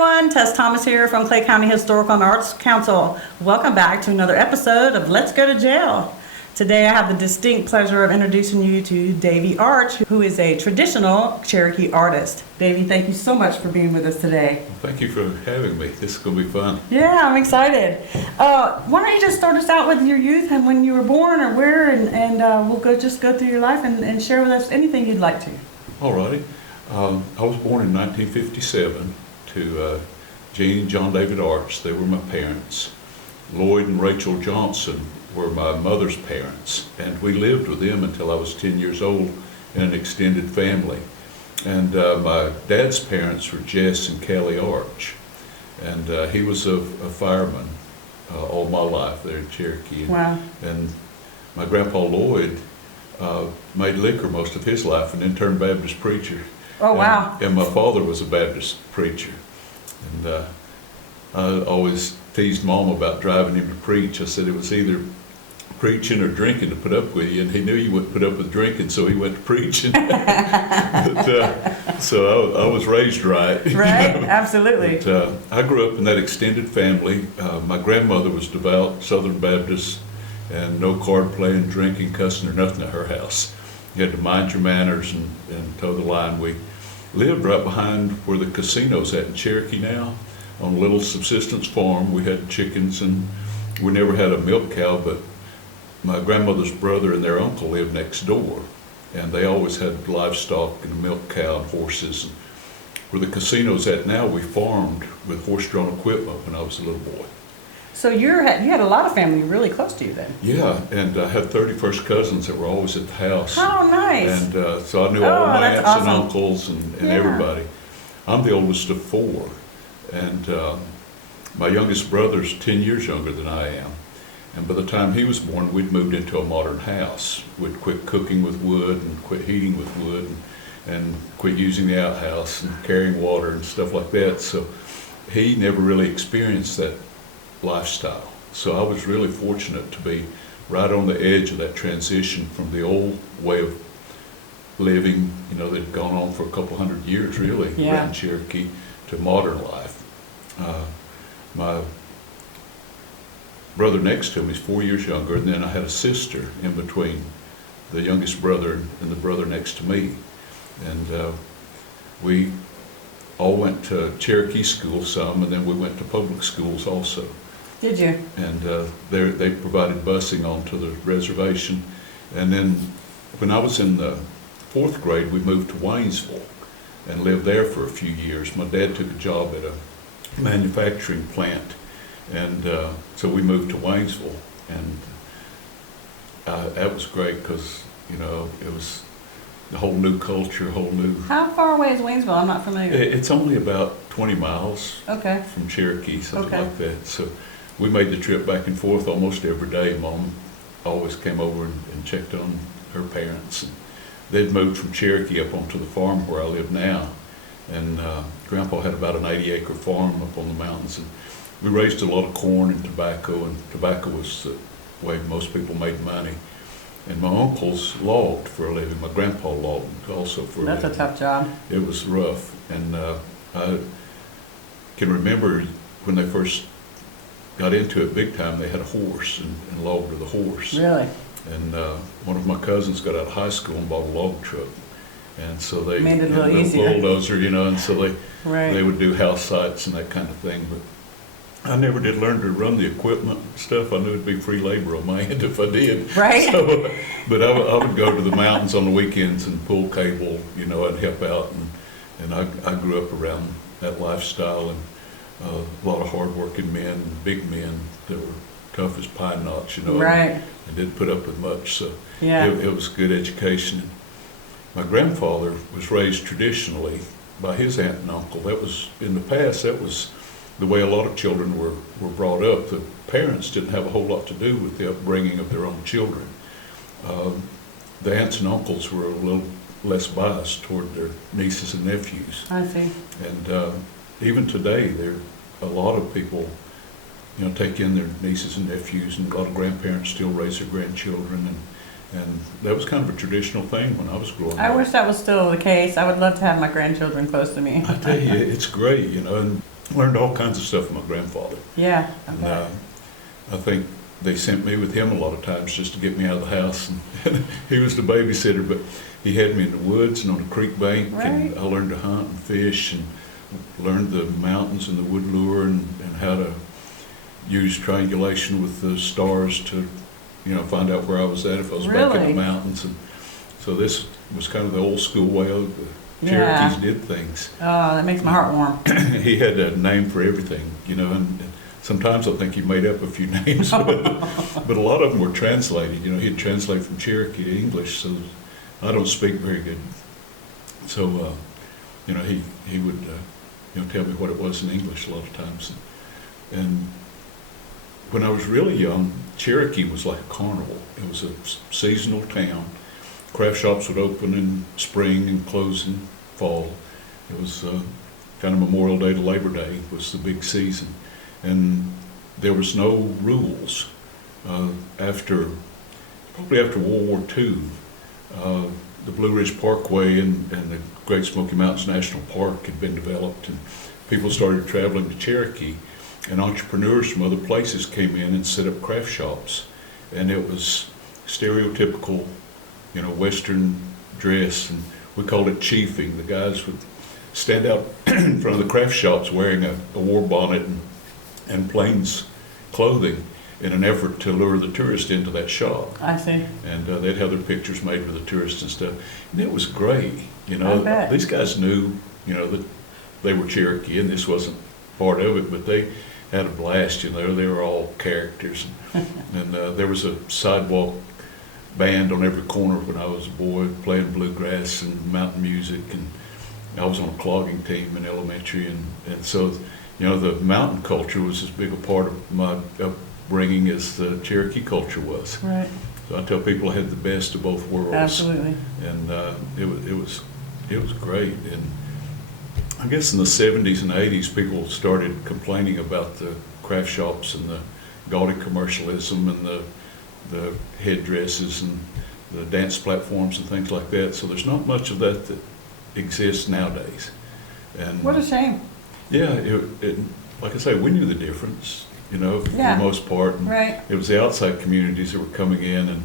everyone, Tess Thomas here from Clay County Historical and Arts Council. Welcome back to another episode of Let's Go to Jail. Today I have the distinct pleasure of introducing you to Davy Arch, who is a traditional Cherokee artist. Davy, thank you so much for being with us today. Thank you for having me. This is going to be fun. Yeah, I'm excited. Why don't you just start us out with your youth and when you were born or where, and we'll go through your life and share with us anything you'd like to. Alrighty. I was born in 1957 to Jean and John David Arch. They were my parents. Lloyd and Rachel Johnson were my mother's parents, and we lived with them until I was 10 years old in an extended family. And my dad's parents were Jess and Kelly Arch, and he was a fireman all my life there in Cherokee. Wow. And my grandpa Lloyd made liquor most of his life and then turned Baptist preacher. Oh, wow. And my father was a Baptist preacher. And I always teased Mom about driving him to preach. I said it was either preaching or drinking to put up with you, and he knew you wouldn't put up with drinking, so he went to preaching. So I was raised right. Right, you know? Absolutely. But, I grew up in that extended family. My grandmother was devout Southern Baptist, and no card playing, drinking, cussing, or nothing at her house. You had to mind your manners and toe the line. We lived right behind where the casino's at in Cherokee now, on a little subsistence farm. We had chickens, and we never had a milk cow, but my grandmother's brother and their uncle lived next door, and they always had livestock and a milk cow and horses. And where the casino's at now, we farmed with horse-drawn equipment when I was a little boy. So you had a lot of family really close to you then? Yeah, and I had 31st cousins that were always at the house. Oh, nice. And so I knew all my aunts awesome. and uncles and everybody. I'm the oldest of four, and my youngest brother's 10 years younger than I am. And by the time he was born, we'd moved into a modern house. We'd quit cooking with wood and quit heating with wood and quit using the outhouse and carrying water and stuff like that. So he never really experienced that lifestyle. So I was really fortunate to be right on the edge of that transition from the old way of living, you know, that had gone on for a couple hundred years really around Cherokee, to modern life. My brother next to him is 4 years younger, and then I had a sister in between the youngest brother and the brother next to me. And we all went to Cherokee school some, and then we went to public schools also. Did you? And they provided busing onto the reservation. And then when I was in the 4th grade, we moved to Waynesville and lived there for a few years. My dad took a job at a manufacturing plant, and so we moved to Waynesville. And that was great because, you know, it was a whole new culture, whole new... How far away is Waynesville? I'm not familiar. It's only about 20 miles from Cherokee, something like that. So we made the trip back and forth almost every day. Mom always came over and checked on her parents. And they'd moved from Cherokee up onto the farm where I live now. And Grandpa had about an 80-acre farm up on the mountains. And we raised a lot of corn and tobacco was the way most people made money. And my uncles logged for a living. My grandpa logged also for a living. That's a tough job. It was rough. And I can remember when they first got into it big time, they had a horse and logged with a horse. Really? And one of my cousins got out of high school and bought a log truck. And so they made it a had little a easier. bulldozer, you know, and so they would do house sites and that kind of thing. But I never did learn to run the equipment and stuff. I knew it'd be free labor on my end if I did. Right. So, but I would go to the mountains on the weekends and pull cable, you know, and help out. And I grew up around that lifestyle, and a lot of hardworking men, big men that were tough as pine knots, you know, and didn't put up with much. So it was good education. My grandfather was raised traditionally by his aunt and uncle. That was, in the past, that was the way a lot of children were brought up. The parents didn't have a whole lot to do with the upbringing of their own children. The aunts and uncles were a little less biased toward their nieces and nephews. I see. And even today, there a lot of people, you know, take in their nieces and nephews, and a lot of grandparents still raise their grandchildren, and that was kind of a traditional thing when I was growing up. I wish that was still the case. I would love to have my grandchildren close to me. I tell you, it's great, you know, and learned all kinds of stuff from my grandfather. Yeah. And I think they sent me with him a lot of times just to get me out of the house. And he was the babysitter, but he had me in the woods and on the creek bank, and I learned to hunt and fish and learned the mountains and the wood lure and how to use triangulation with the stars to, find out where I was at if I was back in the mountains. And so this was kind of the old school way of the Cherokees did things. Oh, that makes my heart warm. He had a name for everything, and sometimes I think he made up a few names, but a lot of them were translated. He'd translate from Cherokee to English, so I don't speak very good. So, he would, tell me what it was in English a lot of times. And when I was really young, Cherokee was like a carnival. It was a seasonal town. Craft shops would open in spring and close in fall. It was kind of Memorial Day to Labor Day was the big season. And there was no rules. Probably after World War II, the Blue Ridge Parkway and the Great Smoky Mountains National Park had been developed, and people started traveling to Cherokee, and entrepreneurs from other places came in and set up craft shops. And it was stereotypical, Western dress, and we called it chiefing. The guys would stand out in front of the craft shops wearing a war bonnet and plains clothing in an effort to lure the tourist into that shop. I see. And they'd have their pictures made with the tourists and stuff. And it was great. I bet. These guys knew, that they were Cherokee, and this wasn't part of it, but they had a blast, They were all characters. And there was a sidewalk band on every corner when I was a boy, playing bluegrass and mountain music, and I was on a clogging team in elementary, and so the mountain culture was as big a part of my upbringing as the Cherokee culture was. Right. So I tell people I had the best of both worlds. Absolutely. And it was great. And I guess in the 70s and 80s, people started complaining about the craft shops and the gaudy commercialism and the headdresses and the dance platforms and things like that. So there's not much of that exists nowadays. And What a shame. yeah, like I say, we knew the difference, for Yeah. the most part. And Right. it was the outside communities that were coming in and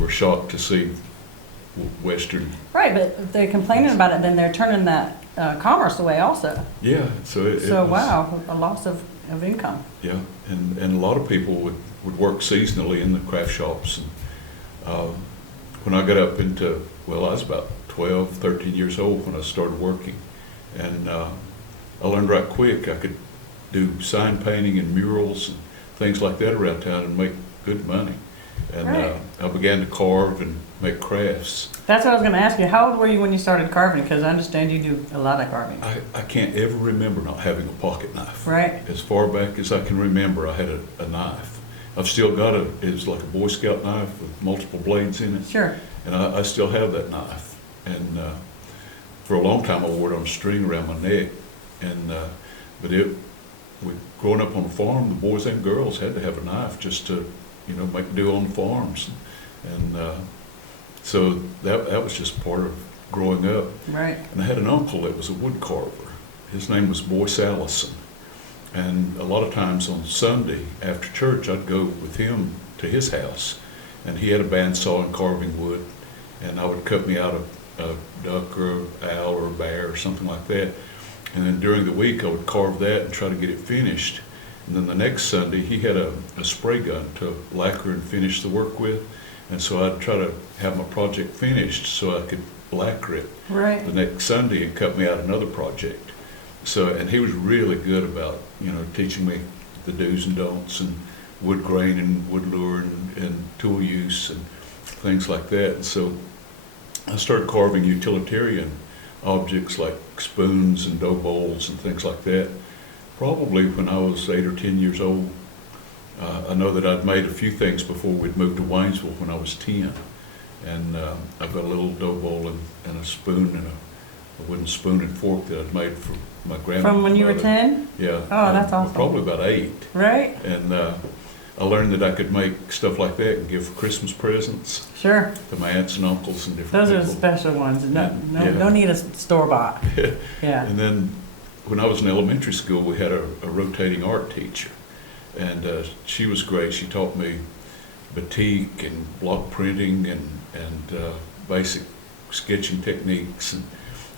were shocked to see Western. Right, but if they're complaining about it, then they're turning that commerce away also. Yeah, so it So, was, wow, a loss of income. Yeah, and a lot of people would work seasonally in the craft shops. And when I got up into, I was about 12, 13 years old when I started working. And I learned right quick I could do sign painting and murals and things like that around town and make good money. And Right. I began to carve and make crafts. That's what I was going to ask you. How old were you when you started carving? Because I understand you do a lot of carving. I can't ever remember not having a pocket knife. Right. As far back as I can remember, I had a knife. I've still got it's like a Boy Scout knife with multiple blades in it. Sure. And I still have that knife. And for a long time I wore it on a string around my neck. And growing up on a farm, the boys and girls had to have a knife just to, make do on the farms. And so that was just part of growing up. Right. And I had an uncle that was a wood carver. His name was Boyce Allison. And a lot of times on Sunday after church, I'd go with him to his house. And he had a bandsaw and carving wood. And I would cut me out a duck or an owl or a bear or something like that. And then during the week, I would carve that and try to get it finished. And then the next Sunday, he had a spray gun to lacquer and finish the work with. And so I'd try to have my project finished so I could lacquer it Right. the next Sunday and cut me out another project. So, and he was really good about, teaching me the do's and don'ts and wood grain and wood lure and tool use and things like that. And so I started carving utilitarian objects like spoons and dough bowls and things like that. Probably when I was 8 or 10 years old. I know that I'd made a few things before we'd moved to Waynesville when I was 10. And I've got a little dough bowl and a spoon and a wooden spoon and fork that I'd made for my grandmother. From when you were 10? Yeah. Oh, that's awesome. Probably about 8. Right? And I learned that I could make stuff like that and give Christmas presents Sure. to my aunts and uncles and different Those are people. special ones. No Yeah. need a store-bought. Yeah. And then when I was in elementary school, we had a rotating art teacher, and she was great. She taught me batik and block printing and basic sketching techniques. And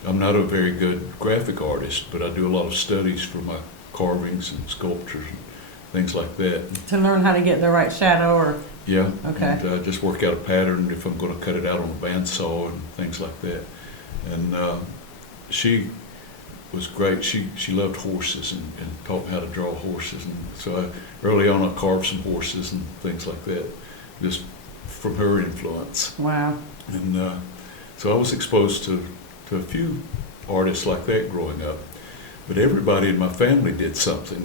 I'm not a very good graphic artist, but I do a lot of studies for my carvings and sculptures and things like that. To learn how to get the right shadow or... Yeah. Okay. And just work out a pattern if I'm going to cut it out on a bandsaw and things like that. And she was great. She loved horses and taught me how to draw horses. And so early on I carved some horses and things like that, just from her influence. Wow. And so I was exposed to a few artists like that growing up. But everybody in my family did something.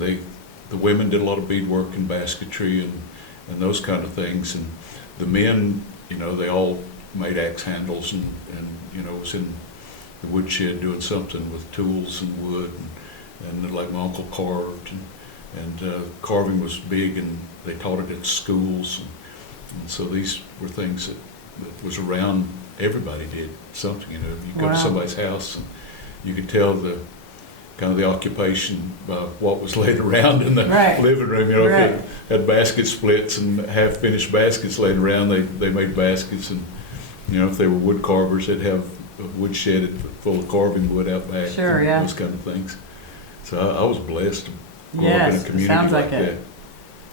The women did a lot of beadwork and basketry and those kind of things. And the men, they all made axe handles and was in the woodshed doing something with tools and wood. And like my uncle carved. And carving was big, and they taught it at schools. And so these were things that was around. Everybody did something, You go to somebody's house and you could tell the kind of the occupation by what was laid around in the living room. If it had basket splits and half-finished baskets laid around, they made baskets. And if they were wood carvers, they'd have a wood shed full of carving wood out back. Sure, and yeah. those kind of things. So I was blessed to grow up in a Yes, community sounds like that. it.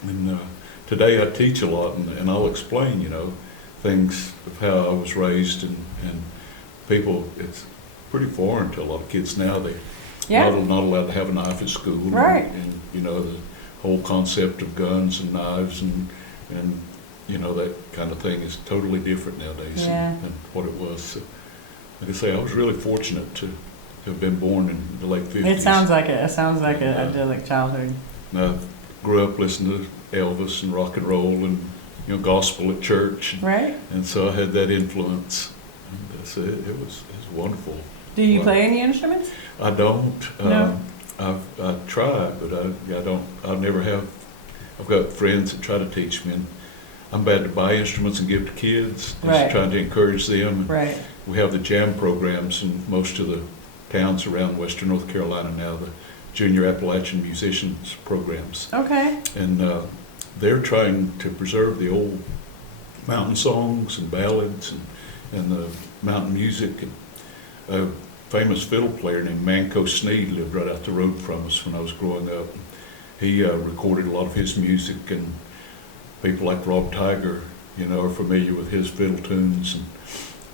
And today I teach a lot, and I'll explain, things of how I was raised, and people, it's pretty foreign to a lot of kids now. They're not allowed to have a knife at school. Right. And the whole concept of guns and knives and that kind of thing is totally different nowadays than what it was. So, like I say, I was really fortunate to have been born in the late 50s. It sounds like it. It sounds like an idyllic childhood. And I grew up listening to Elvis and rock and roll and gospel at church. Right. And so I had that influence. And so it was wonderful. Do you play any instruments? I don't. No. I try, but I don't. I never have. I've got friends that try to teach me, and I'm bad to buy instruments and give to kids. Just trying to encourage them. Right. We have the jam programs in most of the towns around Western North Carolina now, the Junior Appalachian Musicians programs. Okay. And they're trying to preserve the old mountain songs and ballads and the mountain music. And a famous fiddle player named Manco Sneed lived right out the road from us when I was growing up. He recorded a lot of his music, and people like Rob Tiger, are familiar with his fiddle tunes and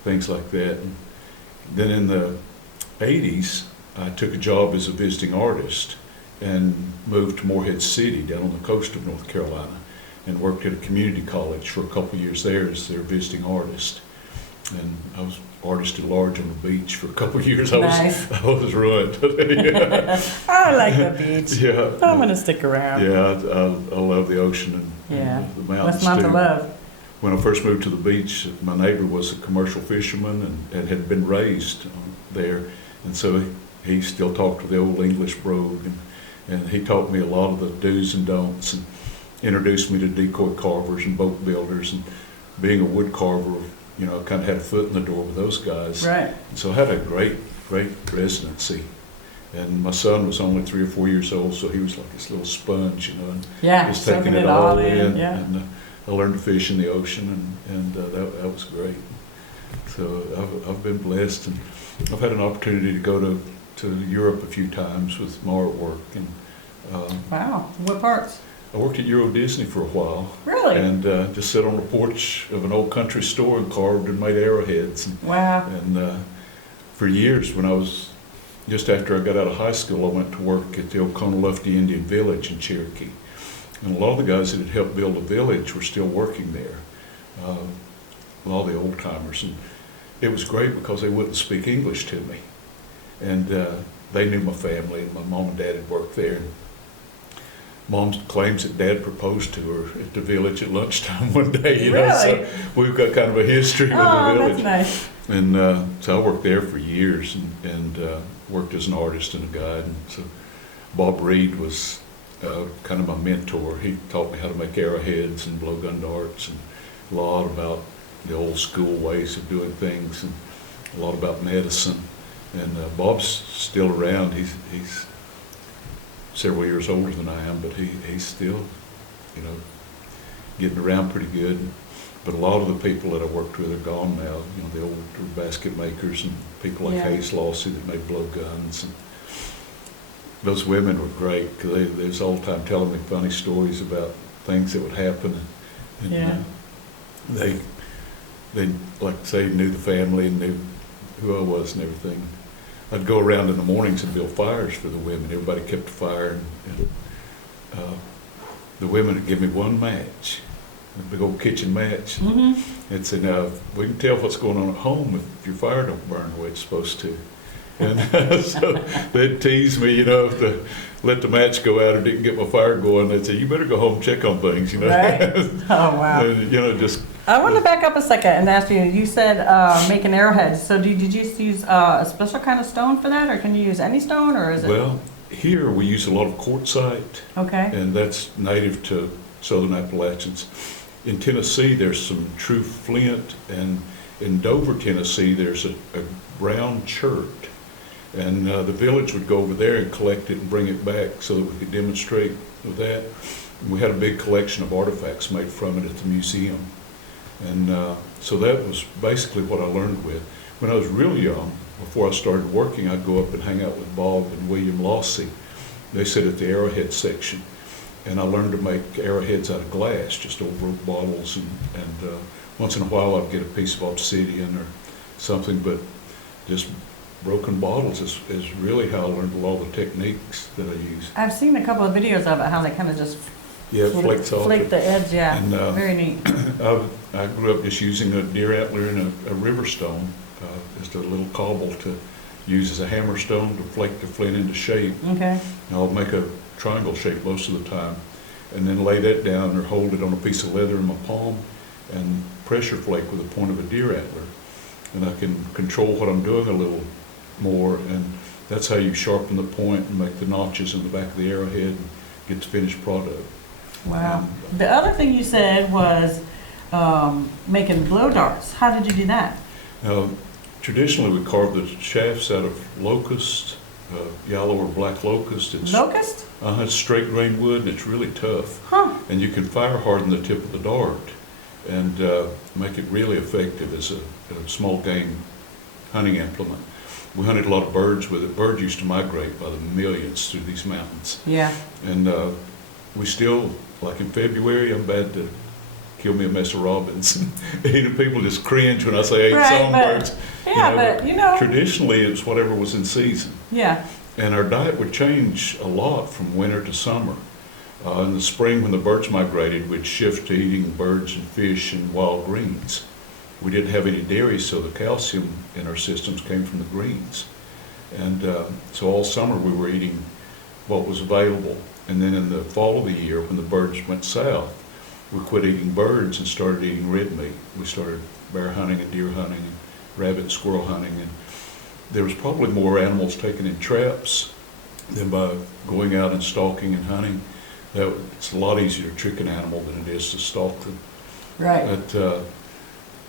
things like that. And then in the 80s, I took a job as a visiting artist and moved to Morehead City down on the coast of North Carolina and worked at a community college for a couple of years there as their visiting artist. And I was artist at large on the beach for a couple of years. Nice. I was ruined. I like the beach. Yeah. I'm going to stick around. Yeah, I love the ocean and the mountains What's not too. to love? When I first moved to the beach, my neighbor was a commercial fisherman and had been raised there. And so he still talked with the old English brogue, and he taught me a lot of the do's and don'ts and introduced me to decoy carvers and boat builders. And being a wood carver, I kind of had a foot in the door with those guys. Right. And so I had a great residency. And my son was only 3 or 4 years old, so he was like this little sponge, and just taking it all in. Yeah. And I learned to fish in the ocean, and that was great. So I've been blessed, and I've had an opportunity to go to Europe a few times with my artwork. And wow. What parts? I worked at Euro Disney for a while. Really? And just sat on the porch of an old country store and carved and made arrowheads. Wow. And for years, when I was, just after I got out of high school, I went to work at the Oconaluftee Indian Village in Cherokee. And a lot of the guys that had helped build the village were still working there, a lot of the old timers. And it was great because they wouldn't speak English to me. And they knew my family, and my mom and dad had worked there. And Mom claims that Dad proposed to her at the village at lunchtime one day. Really? So we've got kind of a history with the village. That's nice. And so I worked there for years and worked as an artist and a guide. And so Bob Reed was kind of my mentor. He taught me how to make arrowheads and blowgun darts, and a lot about the old school ways of doing things, and a lot about medicine. And Bob's still around. He's several years older than I am, but he's still, you know, getting around pretty good. But a lot of the people that I worked with are gone now. You know, the old basket makers and people like Hayes Lawsey that made blowguns. And those women were great because they was all the time telling me funny stories about things that would happen. And they like say knew the family and knew who I was and everything. I'd go around in the mornings and build fires for the women. Everybody kept a fire, and the women would give me one match, a big old kitchen match. And say, now we can tell what's going on at home if your fire don't burn the way it's supposed to. And so they'd tease me, you know, to let the match go out or didn't get my fire going. They'd say, you better go home and check on things, you know. Right? Oh, wow. And, you know, just. I want to back up a second and ask you, you said making arrowheads. So did you use a special kind of stone for that, or can you use any stone, or is it? Well, here we use a lot of quartzite. Okay. And that's native to southern Appalachians. In Tennessee, there's some true flint, and in Dover, Tennessee, there's a brown chert. And the village would go over there and collect it and bring it back so that we could demonstrate with that. And we had a big collection of artifacts made from it at the museum. And so that was basically what I learned with. When I was real young, before I started working, I'd go up and hang out with Bob and William Lawsey. They sit at the arrowhead section. And I learned to make arrowheads out of glass, just over bottles. And once in a while I'd get a piece of obsidian or something, but just broken bottles is really how I learned a lot of the techniques that I use. I've seen a couple of videos of it, how they kind of just flakes off. Flake the edge, and, very neat. I grew up just using a deer antler and a river stone, just a little cobble to use as a hammer stone to flake the flint into shape. Okay. And I'll make a triangle shape most of the time, and then lay that down or hold it on a piece of leather in my palm and pressure flake with the point of a deer antler. And I can control what I'm doing a little more, and that's how you sharpen the point and make the notches in the back of the arrowhead and get the finished product. Wow. The other thing you said was making blow darts. How did you do that? Traditionally, we carve the shafts out of locust, yellow or black locust. Locust? It's straight grain wood. It's really tough. Huh. And you can fire harden the tip of the dart and make it really effective as a small game hunting implement. We hunted a lot of birds with it. Birds used to migrate by the millions through these mountains. Yeah. And we still, like in February, I'm bad to kill me a mess of robins. People just cringe when I say songbirds. But traditionally it's whatever was in season. Yeah. And our diet would change a lot from winter to summer. In the spring, when the birds migrated, we'd shift to eating birds and fish and wild greens. We didn't have any dairy, so the calcium in our systems came from the greens. And so all summer we were eating what was available. And then in the fall of the year, when the birds went south, we quit eating birds and started eating red meat. We started bear hunting and deer hunting and rabbit and squirrel hunting. And there was probably more animals taken in traps than by going out and stalking and hunting. It's a lot easier to trick an animal than it is to stalk them. Right. But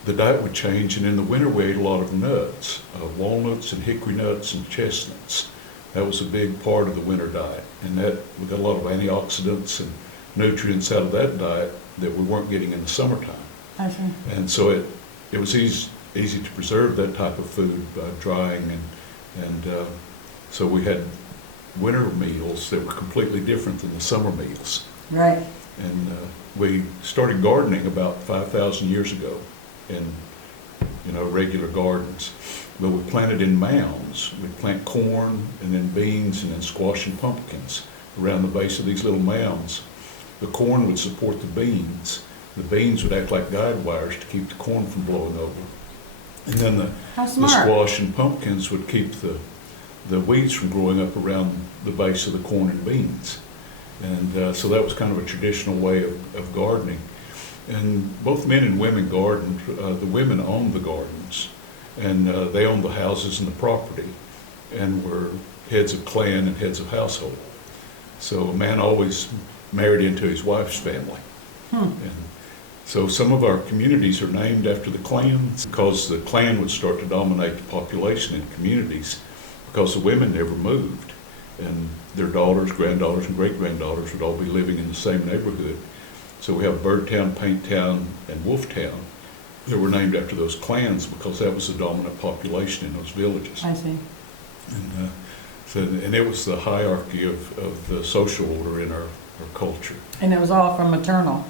the diet would change, and in the winter we ate a lot of nuts, walnuts and hickory nuts and chestnuts. That was a big part of the winter diet, and we got a lot of antioxidants and nutrients out of that diet that we weren't getting in the summertime. I see. And so it was easy to preserve that type of food by drying, and so we had winter meals that were completely different than the summer meals. Right. And we started gardening about 5,000 years ago in regular gardens. But we planted in mounds. We'd plant corn and then beans and then squash and pumpkins around the base of these little mounds. The corn would support the beans. The beans would act like guide wires to keep the corn from blowing over. And then the squash and pumpkins would keep the weeds from growing up around the base of the corn and beans. And so that was kind of a traditional way of gardening. And both men and women gardened. The women owned the gardens, and they owned the houses and the property, and were heads of clan and heads of household. So a man always married into his wife's family. And so some of our communities are named after the clans, because the clan would start to dominate the population in communities, because the women never moved. and their daughters, granddaughters, and great-granddaughters would all be living in the same neighborhood. So we have Birdtown, Painttown, and Wolftown. They were named after those clans because that was the dominant population in those villages. I see. And it was the hierarchy of the social order in our culture. And it was all from maternal.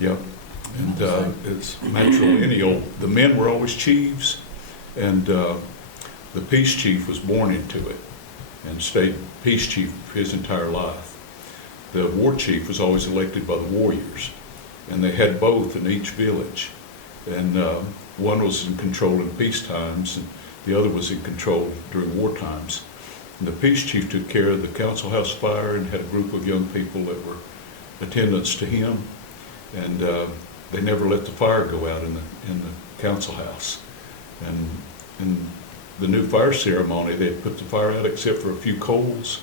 Yep. And it's matrilineal. The men were always chiefs, and the peace chief was born into it and stayed peace chief his entire life. The war chief was always elected by the warriors, and they had both in each village. And one was in control in peace times, and the other was in control during war times. And the peace chief took care of the council house fire and had a group of young people that were attendants to him, and they never let the fire go out in the council house. And in the new fire ceremony, they'd put the fire out except for a few coals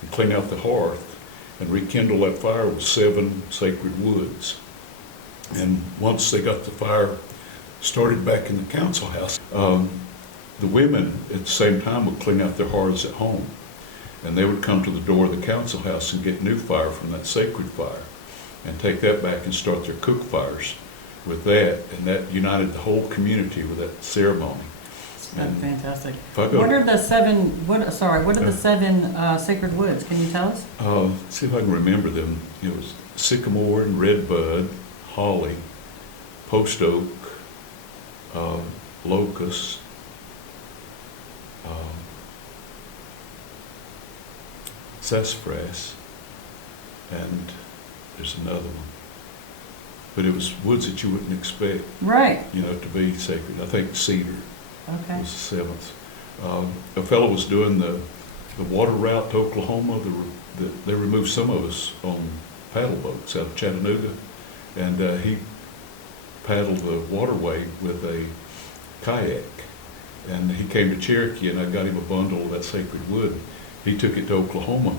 and clean out the hearth and rekindle that fire with 7 sacred woods. And once they got the fire started back in the council house, the women at the same time would clean out their hearths at home. And they would come to the door of the council house and get new fire from that sacred fire and take that back and start their cook fires with that. And that united the whole community with that ceremony. That's fantastic. What are the 7, what are the 7 sacred woods? Can you tell us? Let's see if I can remember them. It was sycamore and redbud, holly, post oak, locust, sassafras, and there's another one. But it was woods that you wouldn't expect, Right. to be sacred. I think cedar Okay. was the 7th. A fellow was doing the water route to Oklahoma. They removed some of us on paddle boats out of Chattanooga, and he paddled the waterway with a kayak. And he came to Cherokee, and I got him a bundle of that sacred wood. He took it to Oklahoma.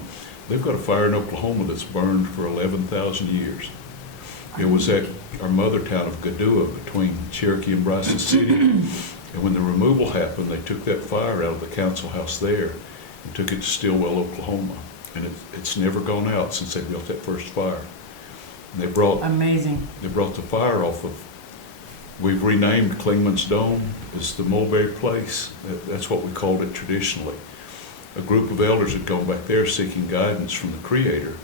They've got a fire in Oklahoma that's burned for 11,000 years. It was at our mother town of Gadua between Cherokee and Bryson City. And when the removal happened, they took that fire out of the council house there and took it to Stillwell, Oklahoma. And it's never gone out since they built that first fire. And Amazing. they brought the fire off of, we've renamed Klingman's Dome as the Mulberry Place. That's what we called it traditionally. A group of elders had gone back there seeking guidance from the Creator,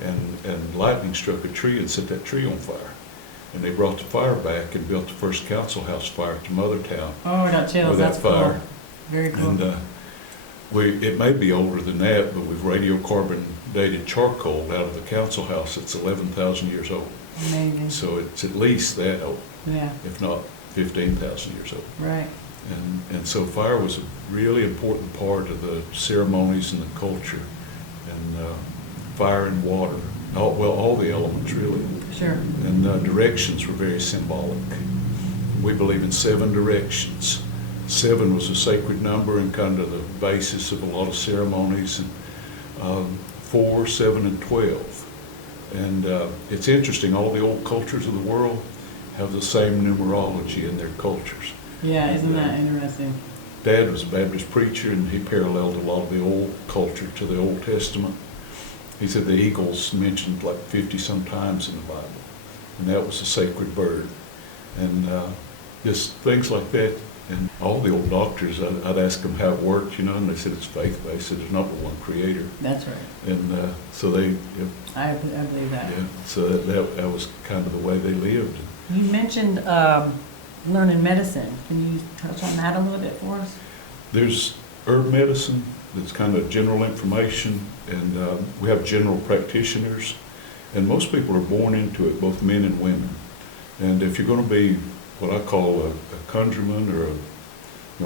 and lightning struck a tree and set that tree on fire. And they brought the fire back and built the first council house fire to Mothertown. Oh, I got chills. With that That's fire. Cool. Very cool. And it may be older than that, but we've radiocarbon dated charcoal out of the council house that's 11,000 years old. Amazing. So it's at least that old, Yeah. if not 15,000 years old. Right. And so fire was a really important part of the ceremonies and the culture, and fire and water, all the elements really. Sure. And directions were very symbolic. We believe in 7 directions. 7 was a sacred number and kind of the basis of a lot of ceremonies, and 4, 7, and 12. And it's interesting, all the old cultures of the world have the same numerology in their cultures. Yeah, isn't that interesting? Dad was a Baptist preacher, and he paralleled a lot of the old culture to the Old Testament. He said the eagle's mentioned like 50 some times in the Bible, and that was a sacred bird. And just things like that. And all the old doctors, I'd ask them how it worked, and they said it's faith-based. There's not but one Creator. That's right. And so they, I believe that. yeah, so that was kind of the way they lived. You mentioned learning medicine. Can you touch on that a little bit for us? There's herb medicine that's kind of general information, and we have general practitioners, and most people are born into it, both men and women. And if you're going to be what I call a conjurman or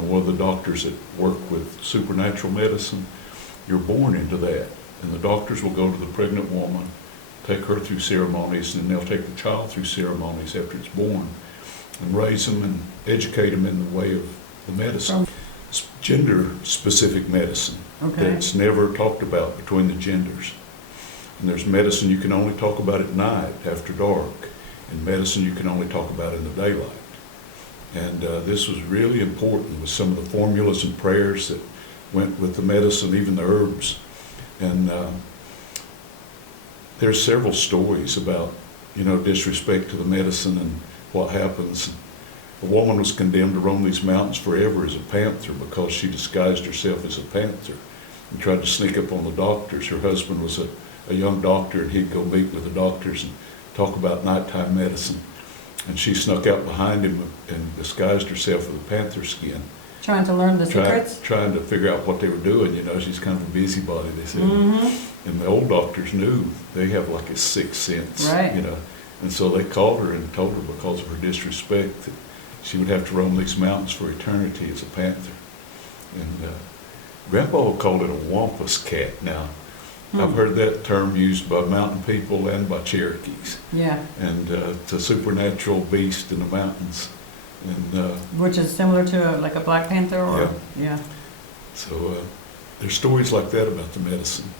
one of the doctors that work with supernatural medicine, you're born into that. And the doctors will go to the pregnant woman, take her through ceremonies, and then they'll take the child through ceremonies after it's born, and raise them and educate them in the way of the medicine. It's gender-specific medicine that's never talked about between the genders. And there's medicine you can only talk about at night after dark, and medicine you can only talk about in the daylight. And this was really important with some of the formulas and prayers that went with the medicine, even the herbs. And there's several stories about, disrespect to the medicine and what happens. A woman was condemned to roam these mountains forever as a panther because she disguised herself as a panther and tried to sneak up on the doctors. Her husband was a young doctor, and he'd go meet with the doctors and talk about nighttime medicine. And she snuck out behind him and disguised herself with a panther skin. Trying to learn the secrets? Trying to figure out what they were doing. She's kind of a busybody, they said. Mm-hmm. And the old doctors knew. They have like a sixth sense, right. And so they called her and told her because of her disrespect that she would have to roam these mountains for eternity as a panther. And Grandpa called it a wampus cat. Now, I've heard that term used by mountain people and by Cherokees. Yeah. And it's a supernatural beast in the mountains. And which is similar to like a black panther, or yeah. So there's stories like that about the medicine.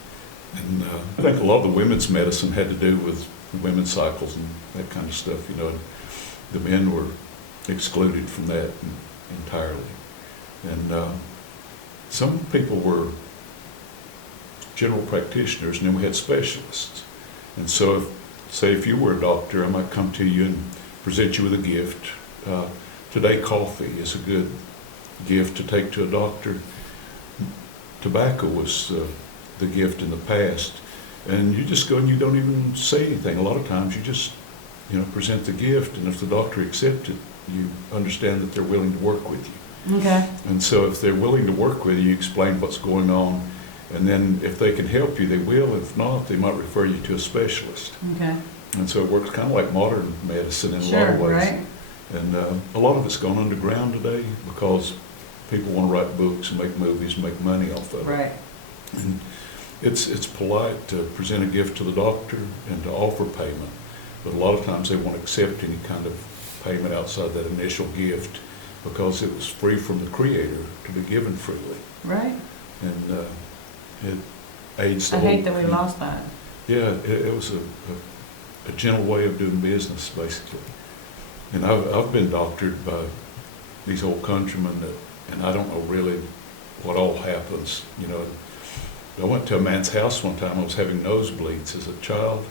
And I think a lot of the women's medicine had to do with women's cycles and that kind of stuff. And the men were excluded from that entirely. And some people were general practitioners, and then we had specialists. And so, if you were a doctor, I might come to you and present you with a gift. Today, coffee is a good gift to take to a doctor. Tobacco was the gift in the past. And you just go and you don't even say anything. A lot of times you just, present the gift, and if the doctor accepts it, you understand that they're willing to work with you. Okay. And so if they're willing to work with you, you explain what's going on, and then if they can help you, they will. If not, they might refer you to a specialist. Okay. And so it works kind of like modern medicine in a Sure, lot of ways. right. And a lot of it's gone underground today because people want to write books and make movies and make money off of it. Right. And it's polite to present a gift to the doctor and to offer payment, but a lot of times they won't accept any kind of payment outside that initial gift because it was free from the Creator to be given freely. Right. And it aids the I whole hate that we thing. lost that. Yeah, it was a gentle way of doing business, basically. And I've been doctored by these old countrymen and I don't know really what all happens, I went to a man's house one time. I was having nosebleeds as a child,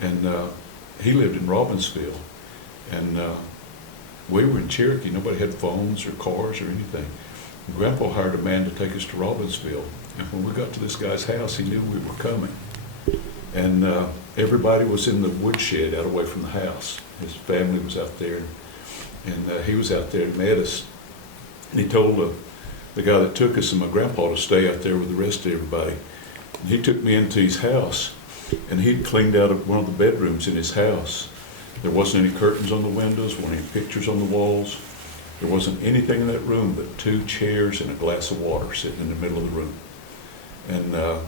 and he lived in Robbinsville, and we were in Cherokee. Nobody had phones or cars or anything. And Grandpa hired a man to take us to Robbinsville, and when we got to this guy's house, he knew we were coming. And everybody was in the woodshed out away from the house. His family was out there, and he was out there and met us. And he told the guy that took us and my grandpa to stay out there with the rest of everybody. And he took me into his house, and he'd cleaned out one of the bedrooms in his house. There wasn't any curtains on the windows, wasn't any pictures on the walls. There wasn't anything in that room but 2 chairs and a glass of water sitting in the middle of the room. And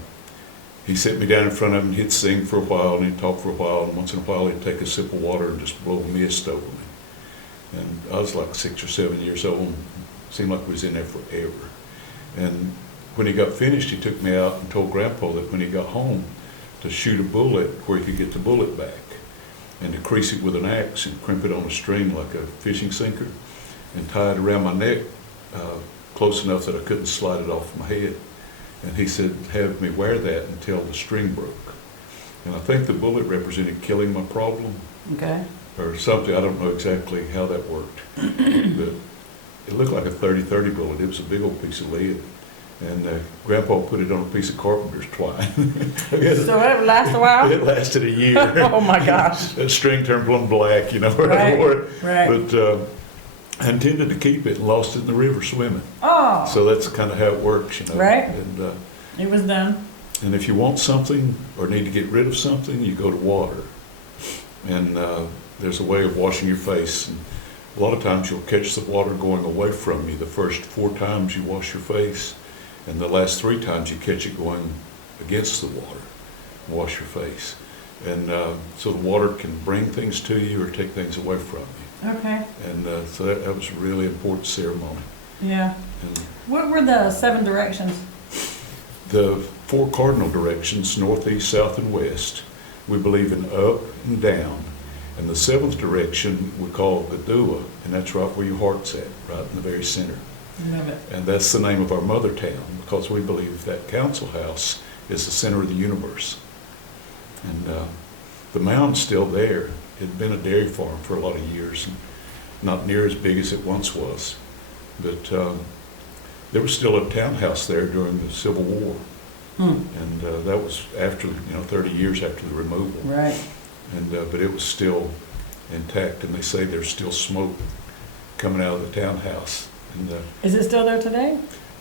he set me down in front of him, and he'd sing for a while, and he'd talk for a while, and once in a while he'd take a sip of water and just blow a mist over me. And I was like 6 or 7 years old. Seemed like we was in there forever. And when he got finished, he took me out and told Grandpa that when he got home to shoot a bullet where he could get the bullet back, and to crease it with an axe and crimp it on a string like a fishing sinker and tie it around my neck close enough that I couldn't slide it off my head. And he said, have me wear that until the string broke. And I think the bullet represented killing my problem. Okay. Or something. I don't know exactly how that worked. But it looked like a 30-30 bullet. It was a big old piece of lead. And Grandpa put it on a piece of carpenter's twine. So it lasted a while? It lasted a year. Oh my gosh. That string turned plumb black, where Right, I wore it. right. But I intended to keep it and lost it in the river swimming. Oh. So that's kind of how it works, Right. And, It was done. and if you want something or need to get rid of something, you go to water. And there's a way of washing your face. And a lot of times you'll catch the water going away from you the first 4 times you wash your face. And the last 3 times you catch it going against the water, wash your face. And so the water can bring things to you or take things away from you. Okay. And so that was a really important ceremony. Yeah. And What were the 7 directions? the 4 cardinal directions, northeast, south, and west, we believe in up and down. And the 7th direction we call the Dua, and that's right where your heart's at, right in the very center. Love it. And that's the name of our mother town, because we believe that council house is the center of the universe. And the mound's still there. It had been a dairy farm for a lot of years, and not near as big as it once was. But there was still a townhouse there during the Civil War. And that was after, 30 years after the removal. Right. And but it was still intact, and they say there's still smoke coming out of the townhouse. And Is it still there today?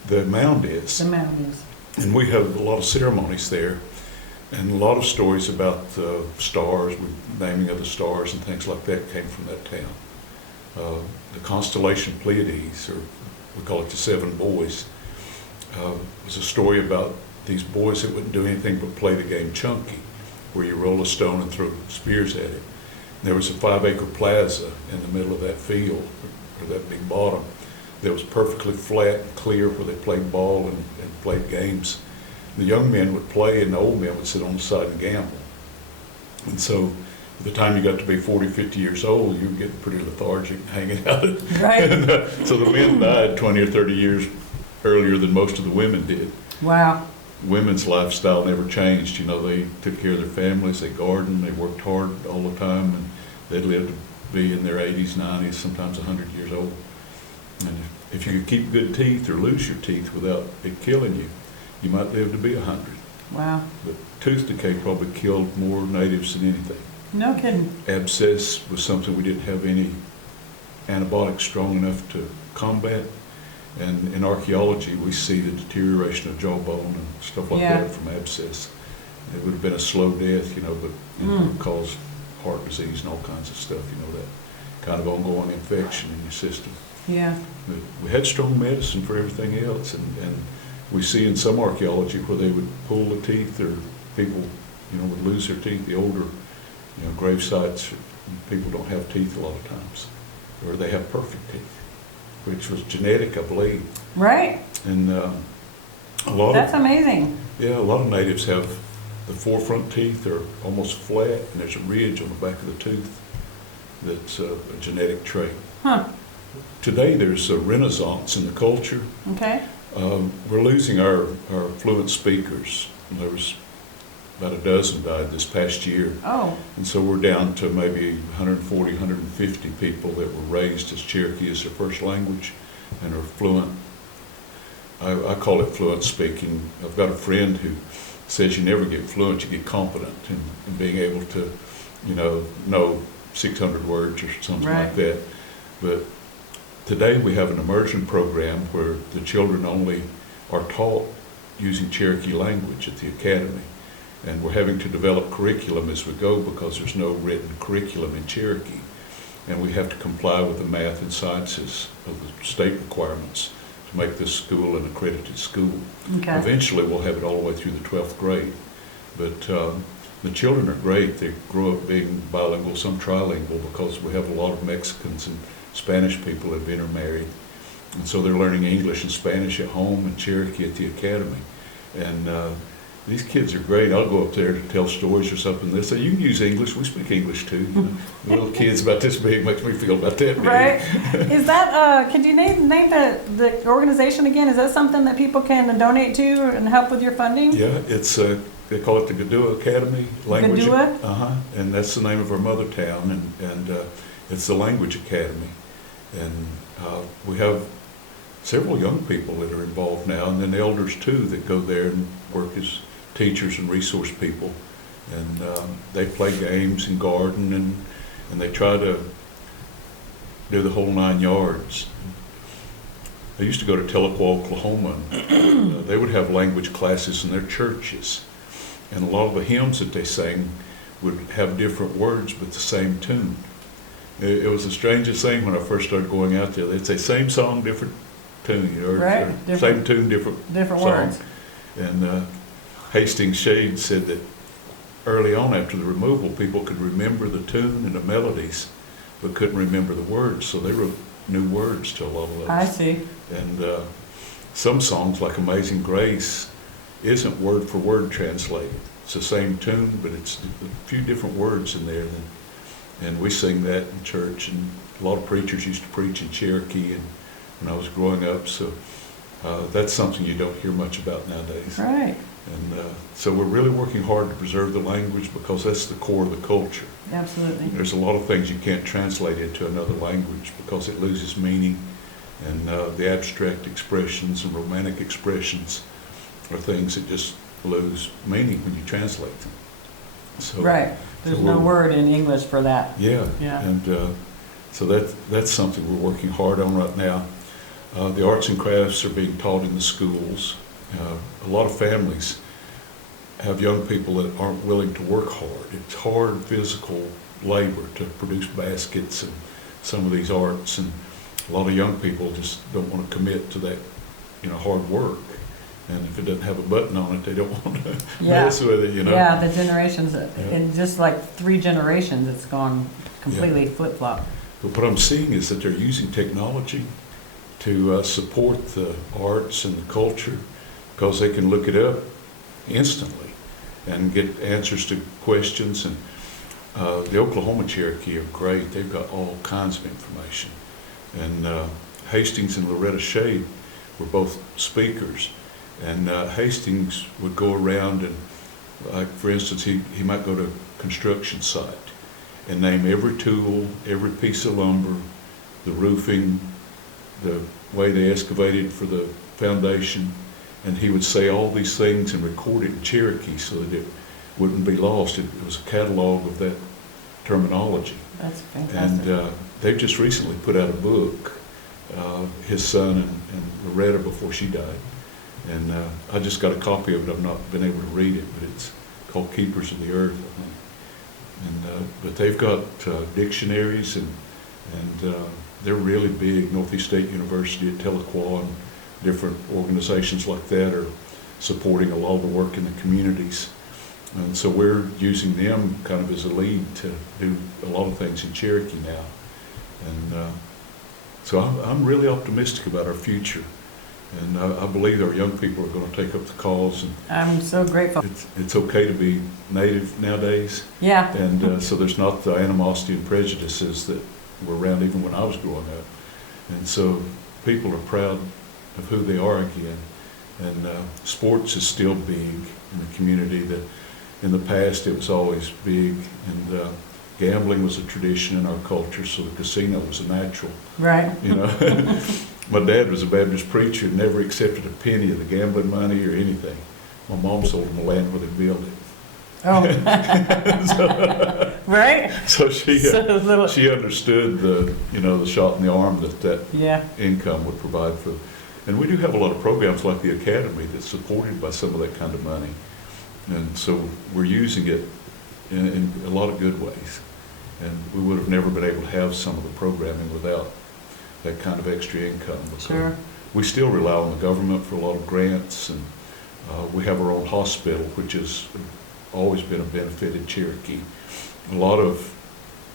the mound is. The mound is. And we have a lot of ceremonies there, and a lot of stories about stars, naming of the stars and things like that came from that town. The constellation Pleiades, or we call it the Seven Boys, was a story about these boys that wouldn't do anything but play the game chunky, where you roll a stone and throw spears at it. And there was a 5-acre plaza in the middle of that field, or that big bottom, that was perfectly flat and clear, where they played ball and played games. The young men would play, and the old men would sit on the side and gamble. And so by the time you got to be 40, 50 years old, you were getting pretty lethargic hanging out. Right. And, so the men died 20 or 30 years earlier than most of the women did. Wow. Women's lifestyle never changed. They took care of their families, they gardened, they worked hard all the time, and they lived to be in their 80s, 90s, sometimes 100 years old. And if you could keep good teeth or lose your teeth without it killing you, you might live to be 100. Wow. But tooth decay probably killed more natives than anything. No kidding. Abscess was something we didn't have any antibiotics strong enough to combat. And in archaeology, we see the deterioration of jawbone and stuff like that from abscess. It would have been a slow death, but it would cause heart disease and all kinds of stuff, that kind of ongoing infection in your system. Yeah. But we had strong medicine for everything else, and we see in some archaeology where they would pull the teeth, or people, would lose their teeth. The older, grave sites, people don't have teeth a lot of times, or they have perfect teeth, which was genetic, I believe. Right. And That's amazing. Yeah, a lot of natives have the forefront teeth are almost flat, and there's a ridge on the back of the tooth that's a genetic trait. Huh. Today there's a renaissance in the culture. Okay. We're losing our fluent speakers. There was about a dozen died this past year. Oh. And so we're down to maybe 140, 150 people that were raised as Cherokee as their first language and are fluent. I call it fluent speaking. I've got a friend who says you never get fluent, you get competent in being able to, know 600 words or something like that. But today we have an immersion program where the children only are taught using Cherokee language at the academy. And we're having to develop curriculum as we go because there's no written curriculum in Cherokee. And we have to comply with the math and sciences of the state requirements to make this school an accredited school. Okay. Eventually we'll have it all the way through the 12th grade. But the children are great. They grow up being bilingual, some trilingual, because we have a lot of Mexicans and Spanish people that have intermarried. And so they're learning English and Spanish at home and Cherokee at the academy. And these kids are great. I'll go up there to tell stories or something. They say, you can use English. We speak English too. The little kids about this big makes me feel about that big. Right. Is that, could you name the organization again? Is that something that people can donate to and help with your funding? Yeah, it's, they call it the Gadua Academy Language. Gadua? Uh-huh. And that's the name of our mother town. And it's the Language Academy. And we have several young people that are involved now, and then elders too that go there and work as teachers and resource people, and they play games and garden, and they try to do the whole 9 yards. I used to go to Tahlequah, Oklahoma, and they would have language classes in their churches, and a lot of the hymns that they sang would have different words but the same tune. It was the strangest thing when I first started going out there. They'd say same song, different tune, or same tune, different song. Words. And Hastings Shade said that early on after the removal, people could remember the tune and the melodies, but couldn't remember the words, so they wrote new words to a lot of those. I see. And some songs, like Amazing Grace, isn't word for word translated. It's the same tune, but it's a few different words in there. And we sing that in church, and a lot of preachers used to preach in Cherokee and when I was growing up, so that's something you don't hear much about nowadays. Right. And so we're really working hard to preserve the language because that's the core of the culture. Absolutely. There's a lot of things you can't translate into another language because it loses meaning, and the abstract expressions and romantic expressions are things that just lose meaning when you translate them. So, Right. There's no word in English for that. Yeah. Yeah. And so that's something we're working hard on right now. The arts and crafts are being taught in the schools. A lot of families have young people that aren't willing to work hard. It's hard physical labor to produce baskets and some of these arts, and a lot of young people just don't want to commit to that, hard work. And if it doesn't have a button on it, they don't want to mess with it, Yeah, the generations, in just like 3 generations, it's gone completely flip-flop. But what I'm seeing is that they're using technology to support the arts and the culture because they can look it up instantly and get answers to questions. And the Oklahoma Cherokee are great. They've got all kinds of information. And Hastings and Loretta Shade were both speakers. And Hastings would go around and, like, for instance, he might go to a construction site and name every tool, every piece of lumber, the roofing, the way they excavated for the foundation, and he would say all these things and record it in Cherokee so that it wouldn't be lost. It was a catalog of that terminology. That's fantastic. And they've just recently put out a book, his son and Loretta before she died. And I just got a copy of it. I've not been able to read it, but it's called Keepers of the Earth, I think. And but they've got dictionaries, and they're really big. Northeast State University at Tahlequah and different organizations like that are supporting a lot of the work in the communities. And so we're using them kind of as a lead to do a lot of things in Cherokee now. And so I'm really optimistic about our future. And I believe our young people are going to take up the cause. And I'm so grateful. it's okay to be Native nowadays. Yeah. And so there's not the animosity and prejudices that were around even when I was growing up. And so people are proud of who they are again. And sports is still big in the community. That in the past it was always big, and gambling was a tradition in our culture, so the casino was a natural. Right. My dad was a Baptist preacher and never accepted a penny of the gambling money or anything. My mom sold him the land where they built it. Oh. Right? So she understood the shot in the arm that income would provide for. And we do have a lot of programs like the Academy that's supported by some of that kind of money. And so we're using it in a lot of good ways. And we would have never been able to have some of the programming without that kind of extra income. Sure. We still rely on the government for a lot of grants, and we have our own hospital, which has always been a benefit in Cherokee. A lot of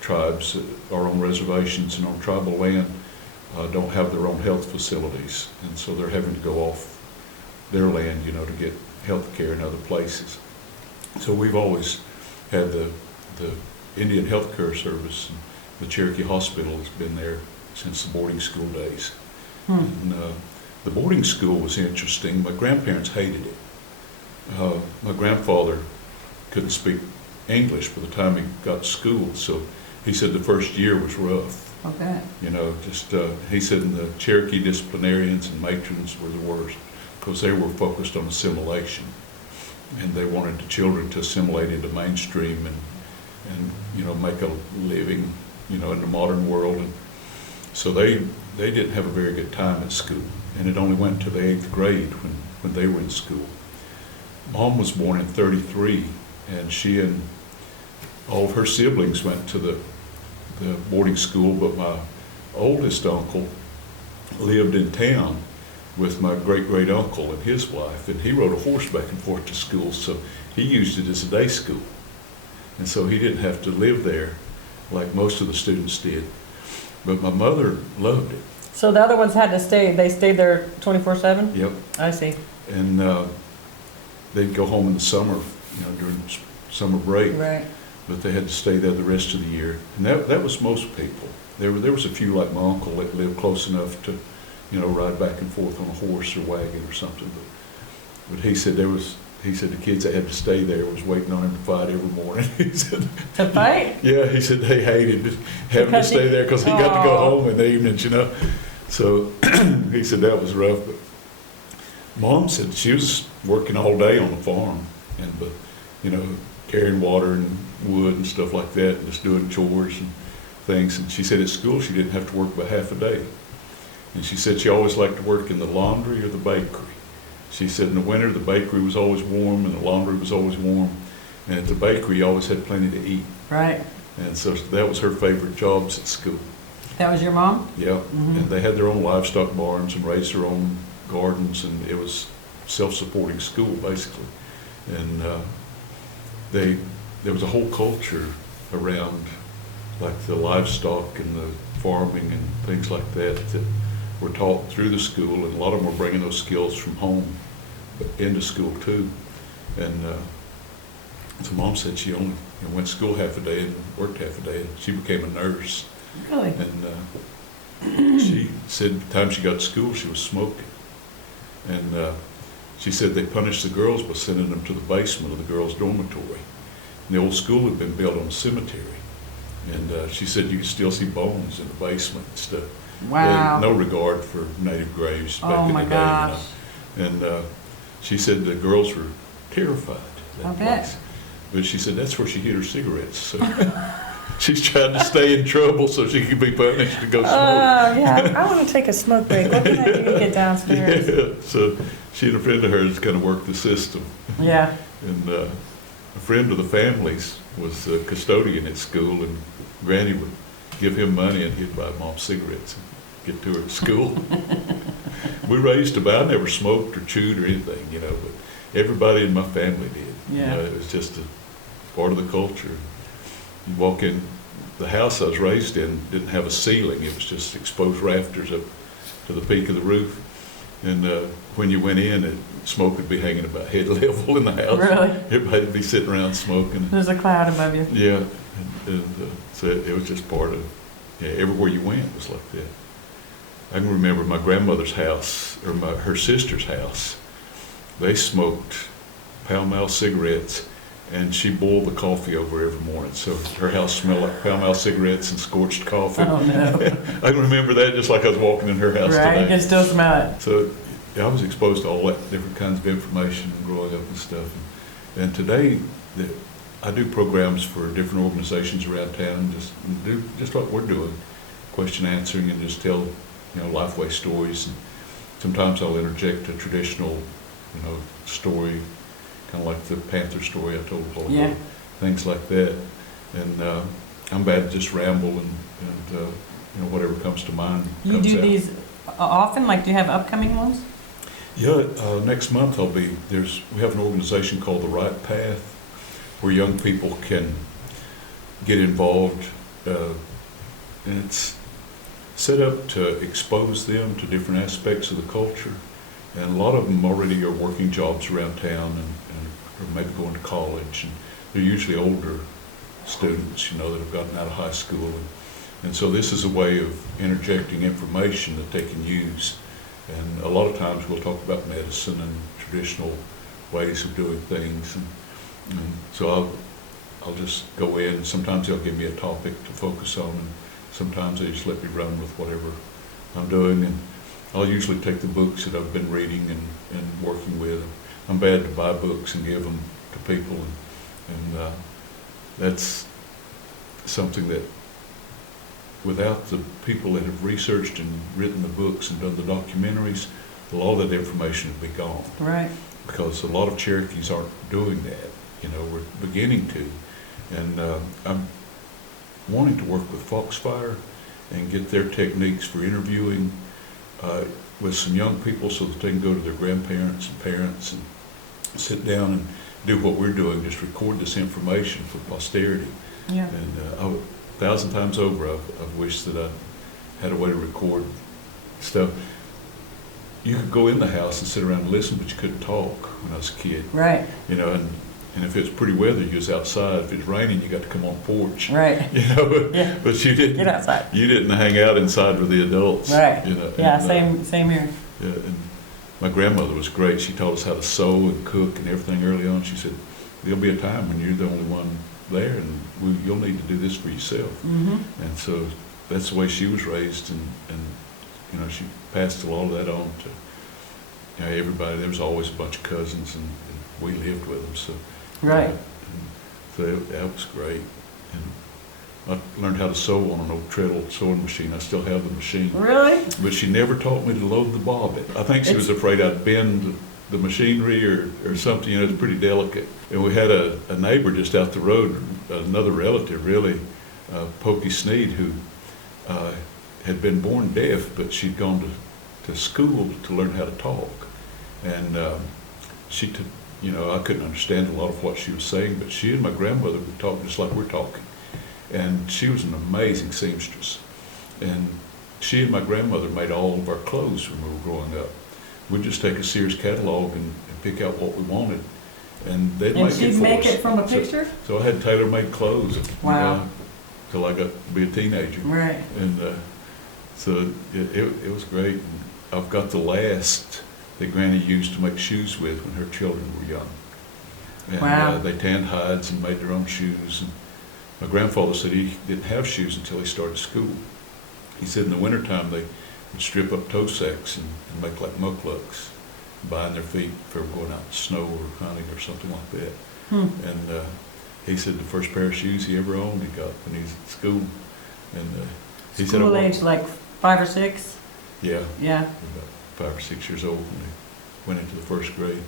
tribes are on reservations and on tribal land don't have their own health facilities, and so they're having to go off their land, to get health care in other places. So we've always had the Indian Health Care Service, and the Cherokee Hospital has been there since the boarding school days. And the boarding school was interesting. My grandparents hated it. My grandfather couldn't speak English by the time he got to school, so he said the first year was rough. Okay. He said the Cherokee disciplinarians and matrons were the worst because they were focused on assimilation, and they wanted the children to assimilate into mainstream and make a living, in the modern world. And so they didn't have a very good time at school, and it only went to the 8th grade when they were in school. Mom was born in '33, and she and all of her siblings went to the boarding school, but my oldest uncle lived in town with my great-great-uncle and his wife, and he rode a horse back and forth to school, so he used it as a day school. And so he didn't have to live there like most of the students did. But my mother loved it. So the other ones had to stay, they stayed there 24/7? Yep. I see. And they'd go home in the summer, during summer break. Right. But they had to stay there the rest of the year. And that was most people. There was a few like my uncle that lived close enough to, ride back and forth on a horse or wagon or something. But he said there was he said the kids that had to stay there was waiting on him to fight every morning. He said, To fight? yeah, he said they hated having to stay there because he got to go home in the evenings, you know. So he said that was rough. But Mom said she was working all day on the farm, but you know, carrying water and wood and stuff like that, and just doing chores and things. And she said at school she didn't have to work but half a day. And she said she always liked to work in the laundry or the bakery. She said in the winter the bakery was always warm and the laundry was always warm. And at the bakery you always had plenty to eat. Right. And so that was her favorite jobs at school. That was your mom? Yeah. Mm-hmm. And they had their own livestock barns and raised their own gardens, and it was self-supporting school basically. And there was a whole culture around like the livestock and the farming and things like that that were taught through the school, and a lot of them were bringing those skills from home into school too. And so Mom said she only went to school half a day and worked half a day, and she became a nurse. Really? And she said the time she got to school she was smoking. And she said they punished the girls by sending them to the basement of the girls' dormitory. And the old school had been built on a cemetery. And she said you could still see bones in the basement and stuff. Wow. They had no regard for native graves back in the day. Gosh. You know? And she said the girls were terrified of that I bet. place. But she said that's where she hid her cigarettes. So she's trying to stay in trouble so she could be punished to go smoke. Yeah, I want to take a smoke break. What can I do to get downstairs? Yeah. So she and a friend of hers kind of worked the system. Yeah. And a friend of the family's was a custodian at school, and Granny would give him money and he'd buy Mom cigarettes and get to her at school. We raised about, I never smoked or chewed or anything, you know, but everybody in my family did. Yeah. You know, it was just a part of the culture. You walk in, the house I was raised in didn't have a ceiling, it was just exposed rafters up to the peak of the roof. And when you went in, smoke would be hanging about head level in the house. Really? Everybody would be sitting around smoking. There's a cloud above you. Yeah, and so it was just part of, everywhere you went was like that. I can remember my grandmother's house, or her sister's house. They smoked Pall Mall cigarettes, and she boiled the coffee over every morning. So her house smelled like Pall Mall cigarettes and scorched coffee. Oh, no. I can remember that just like I was walking in her house Right, today. you can still smell it. So I was exposed to all that different kinds of information growing up and stuff. And today, I do programs for different organizations around town, just like we're doing, question answering, and just tell Lifeway stories. And sometimes I'll interject a traditional story, kind of like the Panther story I told a while ago, things like that. And I'm bad to just ramble and whatever comes to mind. You do these often? Like, do you have upcoming ones? Yeah, next month we have an organization called The Right Path, where young people can get involved, and it's set up to expose them to different aspects of the culture. And a lot of them already are working jobs around town or maybe going to college. And they're usually older students, that have gotten out of high school. And so this is a way of interjecting information that they can use. And a lot of times we'll talk about medicine and traditional ways of doing things. And so I'll just go in. Sometimes they'll give me a topic to focus on, and sometimes they just let me run with whatever I'm doing. And I'll usually take the books that I've been reading and working with. I'm bad to buy books and give them to people, and that's something that without the people that have researched and written the books and done the documentaries, a lot of that information would be gone. Right. Because a lot of Cherokees aren't doing that. We're beginning to. And I'm wanting to work with Foxfire and get their techniques for interviewing with some young people so that they can go to their grandparents and parents and sit down and do what we're doing, just record this information for posterity. Yeah. And 1,000 times over, I've wished that I had a way to record stuff. You could go in the house and sit around and listen, but you couldn't talk when I was a kid. Right. And if it was pretty weather, you was outside. If it was raining, you got to come on porch. Right. Yeah. But you didn't. Get outside. You didn't hang out inside with the adults. Right. Yeah. Same here. Yeah. my grandmother was great. She taught us how to sew and cook and everything early on. She said, there'll be a time when you're the only one there, and you'll need to do this for yourself. Mm-hmm. And so that's the way she was raised, and she passed a lot of that on to everybody. There was always a bunch of cousins, and we lived with them. So Right. so that was great. And I learned how to sew on an old treadle sewing machine. I still have the machine. Really? But she never taught me to load the bobbin. I think she was afraid I'd bend the machinery or something. It's pretty delicate. And we had a neighbor just out the road, another relative really, Pokey Sneed, who had been born deaf, but she'd gone to school to learn how to talk. And she took, I couldn't understand a lot of what she was saying, but she and my grandmother would talk just like we're talking. And she was an amazing seamstress. And she and my grandmother made all of our clothes when we were growing up. We'd just take a Sears catalog and pick out what we wanted. And they'd make it for us. And she'd make it from a picture? So I had tailor-made clothes. Wow. Till I got to be a teenager. Right. And so it was great. And I've got the last that Granny used to make shoes with when her children were young. And Wow. They tanned hides and made their own shoes. And my grandfather said he didn't have shoes until he started school. He said in the wintertime they would strip up toe sacks and make like mucklucks, bind their feet if they were going out in the snow or hunting or something like that. And he said the first pair of shoes he ever owned he got when he was at school. And he said, School age, like 5 or 6? Yeah. Yeah. About 5 or 6 years old when he went into the first grade.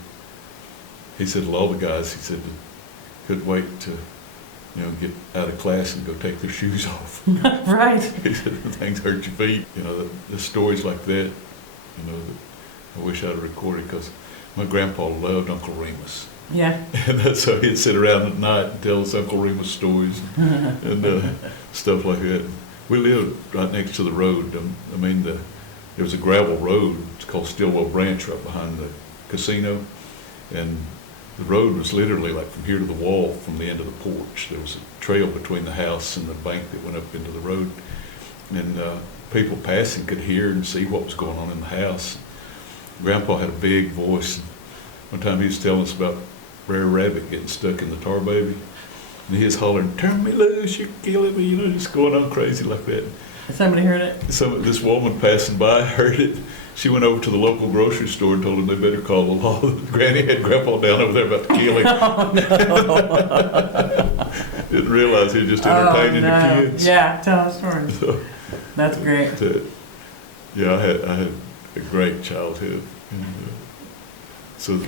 He said a lot of the guys, he said, couldn't wait to get out of class and go take their shoes off. Right. He said, things hurt your feet. The stories like that, I wish I'd recorded, because my grandpa loved Uncle Remus. Yeah. And that's how he'd sit around at night and tell us Uncle Remus stories and stuff like that. We lived right next to the road. There was a gravel road, it's called Stillwell Branch, right behind the casino. And the road was literally like from here to the wall from the end of the porch. There was a trail between the house and the bank that went up into the road. And people passing could hear and see what was going on in the house. Grandpa had a big voice. One time he was telling us about Brer Rabbit getting stuck in the tar baby. And he was hollering, "Turn me loose, you're killing me," just going on crazy like that. Somebody heard it? This woman passing by heard it. She went over to the local grocery store and told them they better call the law. Granny had Grandpa down over there about to kill him. Oh, no. Didn't realize he was just entertaining the kids. Yeah, tell a story. So, That's great. yeah, I had a great childhood. And, so,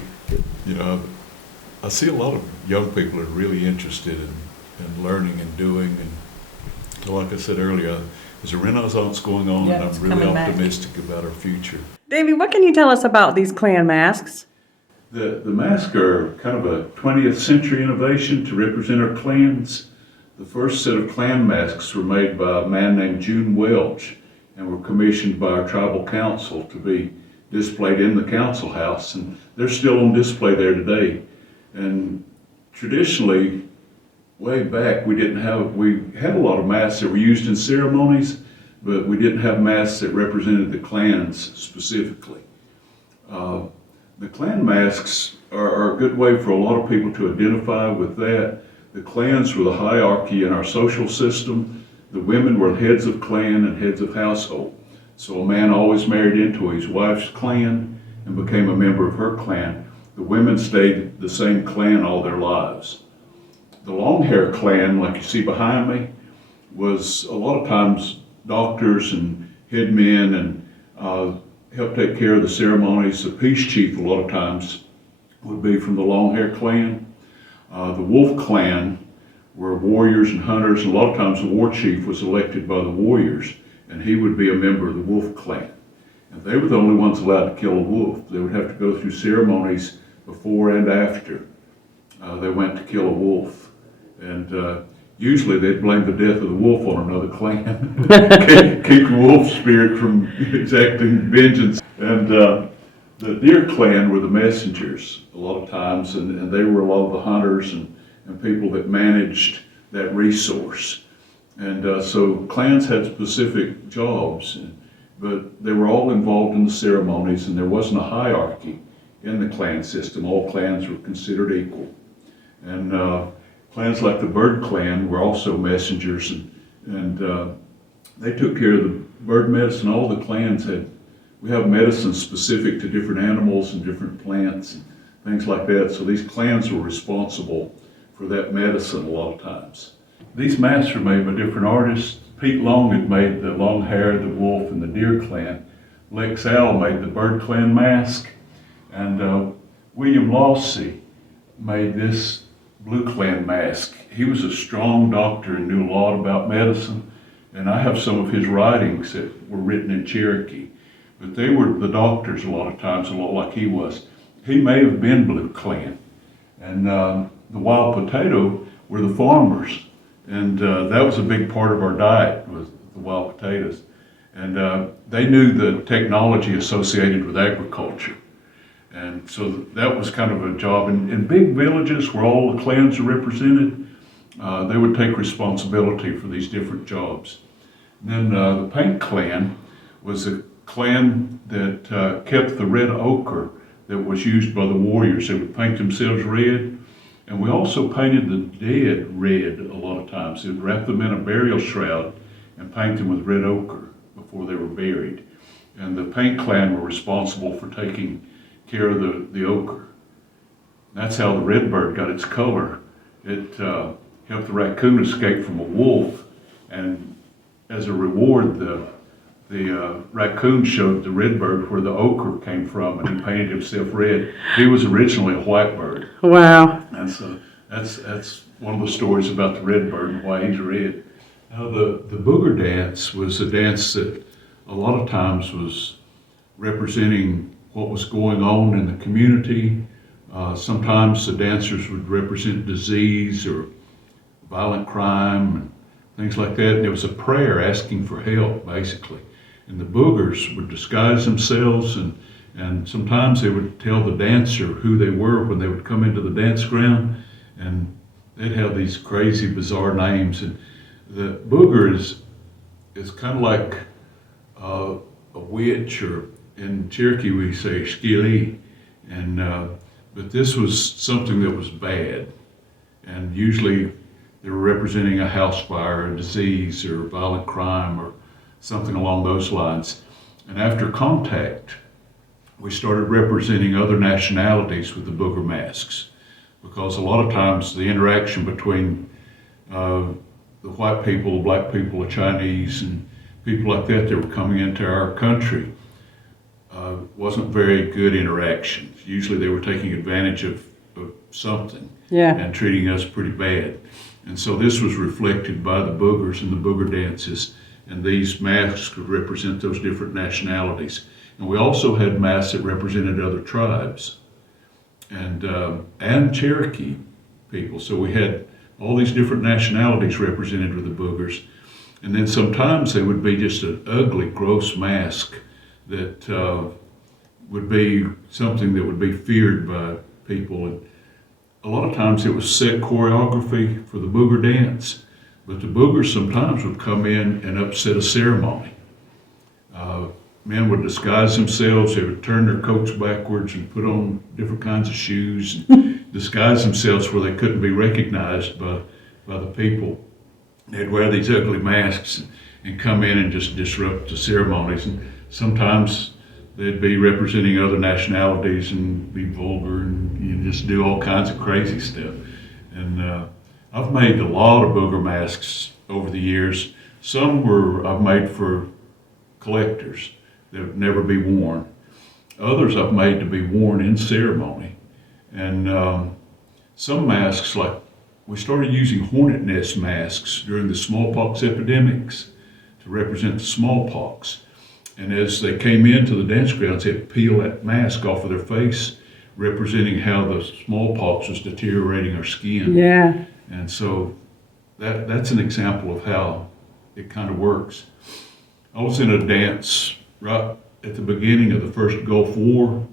I see a lot of young people are really interested in learning and doing. And like I said earlier, there's a renaissance going on, Yeah, and it's I'm really coming back. optimistic about our future. Davy, what can you tell us about these Klan masks? The masks are kind of a 20th century innovation to represent our clans. The first set of Klan masks were made by a man named June Welch and were commissioned by our tribal council to be displayed in the council house, and they're still on display there today. And traditionally, way back, we had a lot of masks that were used in ceremonies, but we didn't have masks that represented the clans specifically. The Klan masks are a good way for a lot of people to identify with that. The clans were the hierarchy in our social system. The women were heads of clan and heads of household. So a man always married into his wife's clan and became a member of her clan. The women stayed the same clan all their lives. The long hair clan, like you see behind me, was a lot of times doctors and headmen and helped take care of the ceremonies. The peace chief a lot of times would be from the long hair clan. The wolf clan were warriors and hunters, and a lot of times the war chief was elected by the warriors, and he would be a member of the wolf clan. And they were the only ones allowed to kill a wolf. They would have to go through ceremonies before and after they went to kill a wolf. And usually they'd blame the death of the wolf on another clan. keep the wolf spirit from exacting vengeance. And the deer clan were the messengers a lot of times, and they were a lot of the hunters and people that managed that resource. And so clans had specific jobs, but they were all involved in the ceremonies, and there wasn't a hierarchy in the clan system. All clans were considered equal. And clans like the Bird Clan were also messengers, and they took care of the bird medicine. All the clans we have medicine specific to different animals and different plants and things like that. So these clans were responsible for that medicine a lot of times. These masks are made by different artists. Pete Long had made the long hair, the wolf, and the deer clan. Lex Owl made the bird clan mask. And William Lawsey made this blue clan mask. He was a strong doctor and knew a lot about medicine. And I have some of his writings that were written in Cherokee. But they were the doctors a lot of times, a lot like he was. He may have been blue clan. And the wild potato were the farmers. And that was a big part of our diet, was the wild potatoes. And they knew the technology associated with agriculture. And so that was kind of a job. In big villages where all the clans are represented, they would take responsibility for these different jobs. And then the Paint Clan was a clan that kept the red ochre that was used by the warriors. They would paint themselves red. And we also painted the dead red a lot of times. They would wrap them in a burial shroud and paint them with red ochre before they were buried. And the Paint Clan were responsible for taking care of the ochre. That's how the redbird got its color. It helped the raccoon escape from a wolf, and as a reward, the raccoon showed the redbird where the ochre came from, and he painted himself red. He was originally a white bird. Wow. And so that's one of the stories about the redbird and why he's red. Now the booger dance was a dance that a lot of times was representing what was going on in the community. Sometimes the dancers would represent disease or violent crime and things like that. And it was a prayer asking for help, basically. And the boogers would disguise themselves, and sometimes they would tell the dancer who they were when they would come into the dance ground, and they'd have these crazy, bizarre names. And the booger is kind of like a witch, or in Cherokee we say skili, and but this was something that was bad, and usually they were representing a house fire, a disease, or violent crime, or something along those lines. And after contact, we started representing other nationalities with the booger masks, because a lot of times the interaction between the white people, the black people, the Chinese, and people like that were coming into our country wasn't very good interactions. Usually they were taking advantage of something and treating us pretty bad. And so this was reflected by the boogers and the booger dances, and these masks could represent those different nationalities. And we also had masks that represented other tribes and Cherokee people. So we had all these different nationalities represented with the boogers. And then sometimes they would be just an ugly, gross mask that would be something that would be feared by people. And a lot of times it was set choreography for the booger dance, but the boogers sometimes would come in and upset a ceremony. Men would disguise themselves, they would turn their coats backwards and put on different kinds of shoes and disguise themselves where they couldn't be recognized by the people. They'd wear these ugly masks and come in and just disrupt the ceremonies. And sometimes they'd be representing other nationalities and be vulgar and just do all kinds of crazy stuff. And I've made a lot of booger masks over the years. Some I've made for collectors that would never be worn. Others I've made to be worn in ceremony. And some masks, like we started using hornet nest masks during the smallpox epidemics to represent the smallpox. And as they came into the dance grounds, they'd peel that mask off of their face, representing how the smallpox was deteriorating our skin. Yeah. And so that's an example of how it kind of works. I was in a dance right at the beginning of the first Gulf War,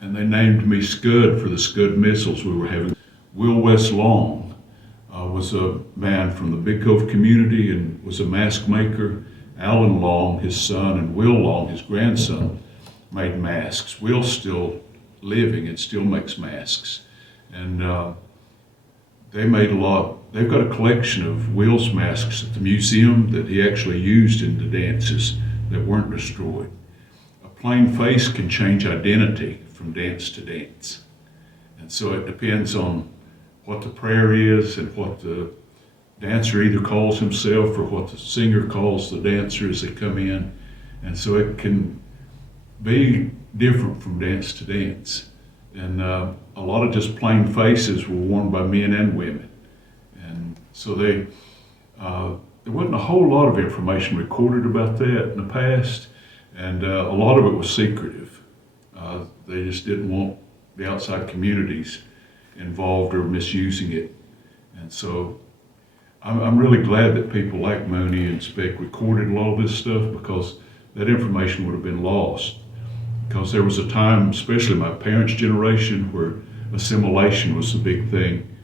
and they named me Scud for the Scud missiles we were having. Will West Long was a man from the Big Cove community and was a mask maker, Alan Long, his son, and Will Long, his grandson, made masks. Will's still living and still makes masks. And they made a lot. They've got a collection of Will's masks at the museum that he actually used in the dances that weren't destroyed. A plain face can change identity from dance to dance. And so it depends on what the prayer is and what the dancer either calls himself or what the singer calls the dancer as they come in. And so it can be different from dance to dance. And a lot of just plain faces were worn by men and women. And so there wasn't a whole lot of information recorded about that in the past, and a lot of it was secretive. They just didn't want the outside communities involved or misusing it. And so I'm really glad that people like Mooney and Speck recorded a lot of this stuff, because that information would have been lost. Because there was a time, especially my parents' generation, where assimilation was the big thing.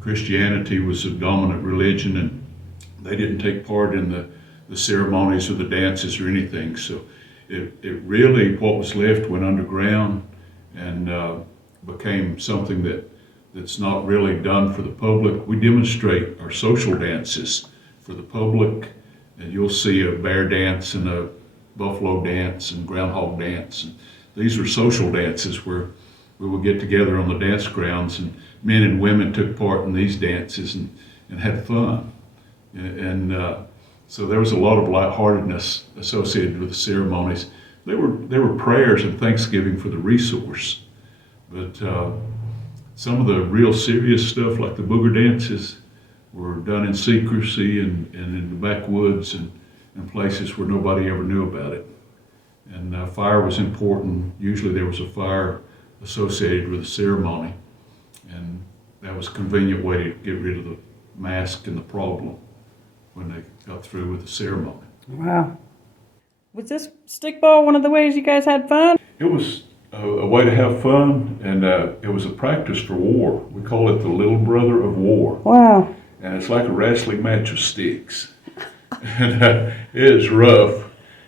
Christianity was the dominant religion, and they didn't take part in the ceremonies or the dances or anything. So it really, what was left went underground and became something that's not really done for the public. We demonstrate our social dances for the public, and you'll see a bear dance and a buffalo dance and groundhog dance. And these are social dances where we would get together on the dance grounds, and men and women took part in these dances and had fun. And so there was a lot of lightheartedness associated with the ceremonies. They were prayers and thanksgiving for the resource. But some of the real serious stuff, like the booger dances, were done in secrecy and in the backwoods and places where nobody ever knew about it. And fire was important. Usually there was a fire associated with the ceremony, and that was a convenient way to get rid of the mask and the problem when they got through with the ceremony. Wow. Was this stickball one of the ways you guys had fun? It was a way to have fun, and it was a practice for war. We call it the little brother of war. Wow. And it's like a wrestling match with sticks. And it is rough,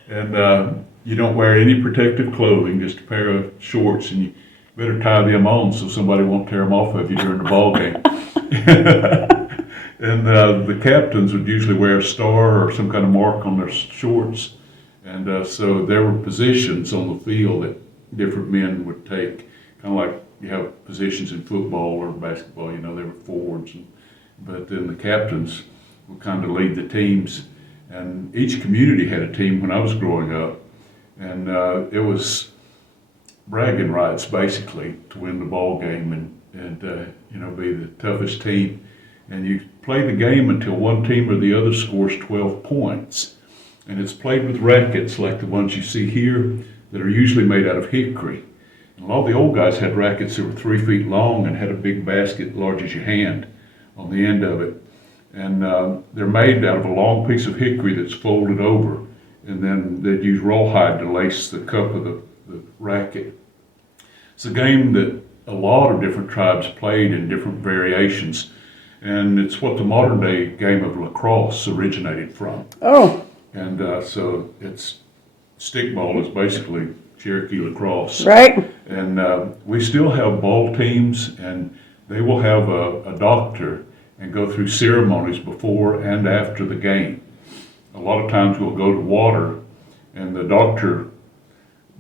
and you don't wear any protective clothing, just a pair of shorts, and you better tie them on so somebody won't tear them off of you during the ball game. And the captains would usually wear a star or some kind of mark on their shorts, and so there were positions on the field that different men would take, kind of like you have positions in football or basketball. You know, they were forwards, but then the captains would kind of lead the teams. And each community had a team when I was growing up, and it was bragging rights basically to win the ball game and be the toughest team. And you play the game until one team or the other scores 12 points. And it's played with rackets like the ones you see here that are usually made out of hickory. And a lot of the old guys had rackets that were 3 feet long and had a big basket large as your hand on the end of it. And they're made out of a long piece of hickory that's folded over, and then they'd use rawhide to lace the cup of the racket. It's a game that a lot of different tribes played in different variations, and it's what the modern day game of lacrosse originated from. Oh. And so it's stickball is basically Cherokee lacrosse. Right. And we still have ball teams, and they will have a doctor and go through ceremonies before and after the game. A lot of times we'll go to water, and the doctor,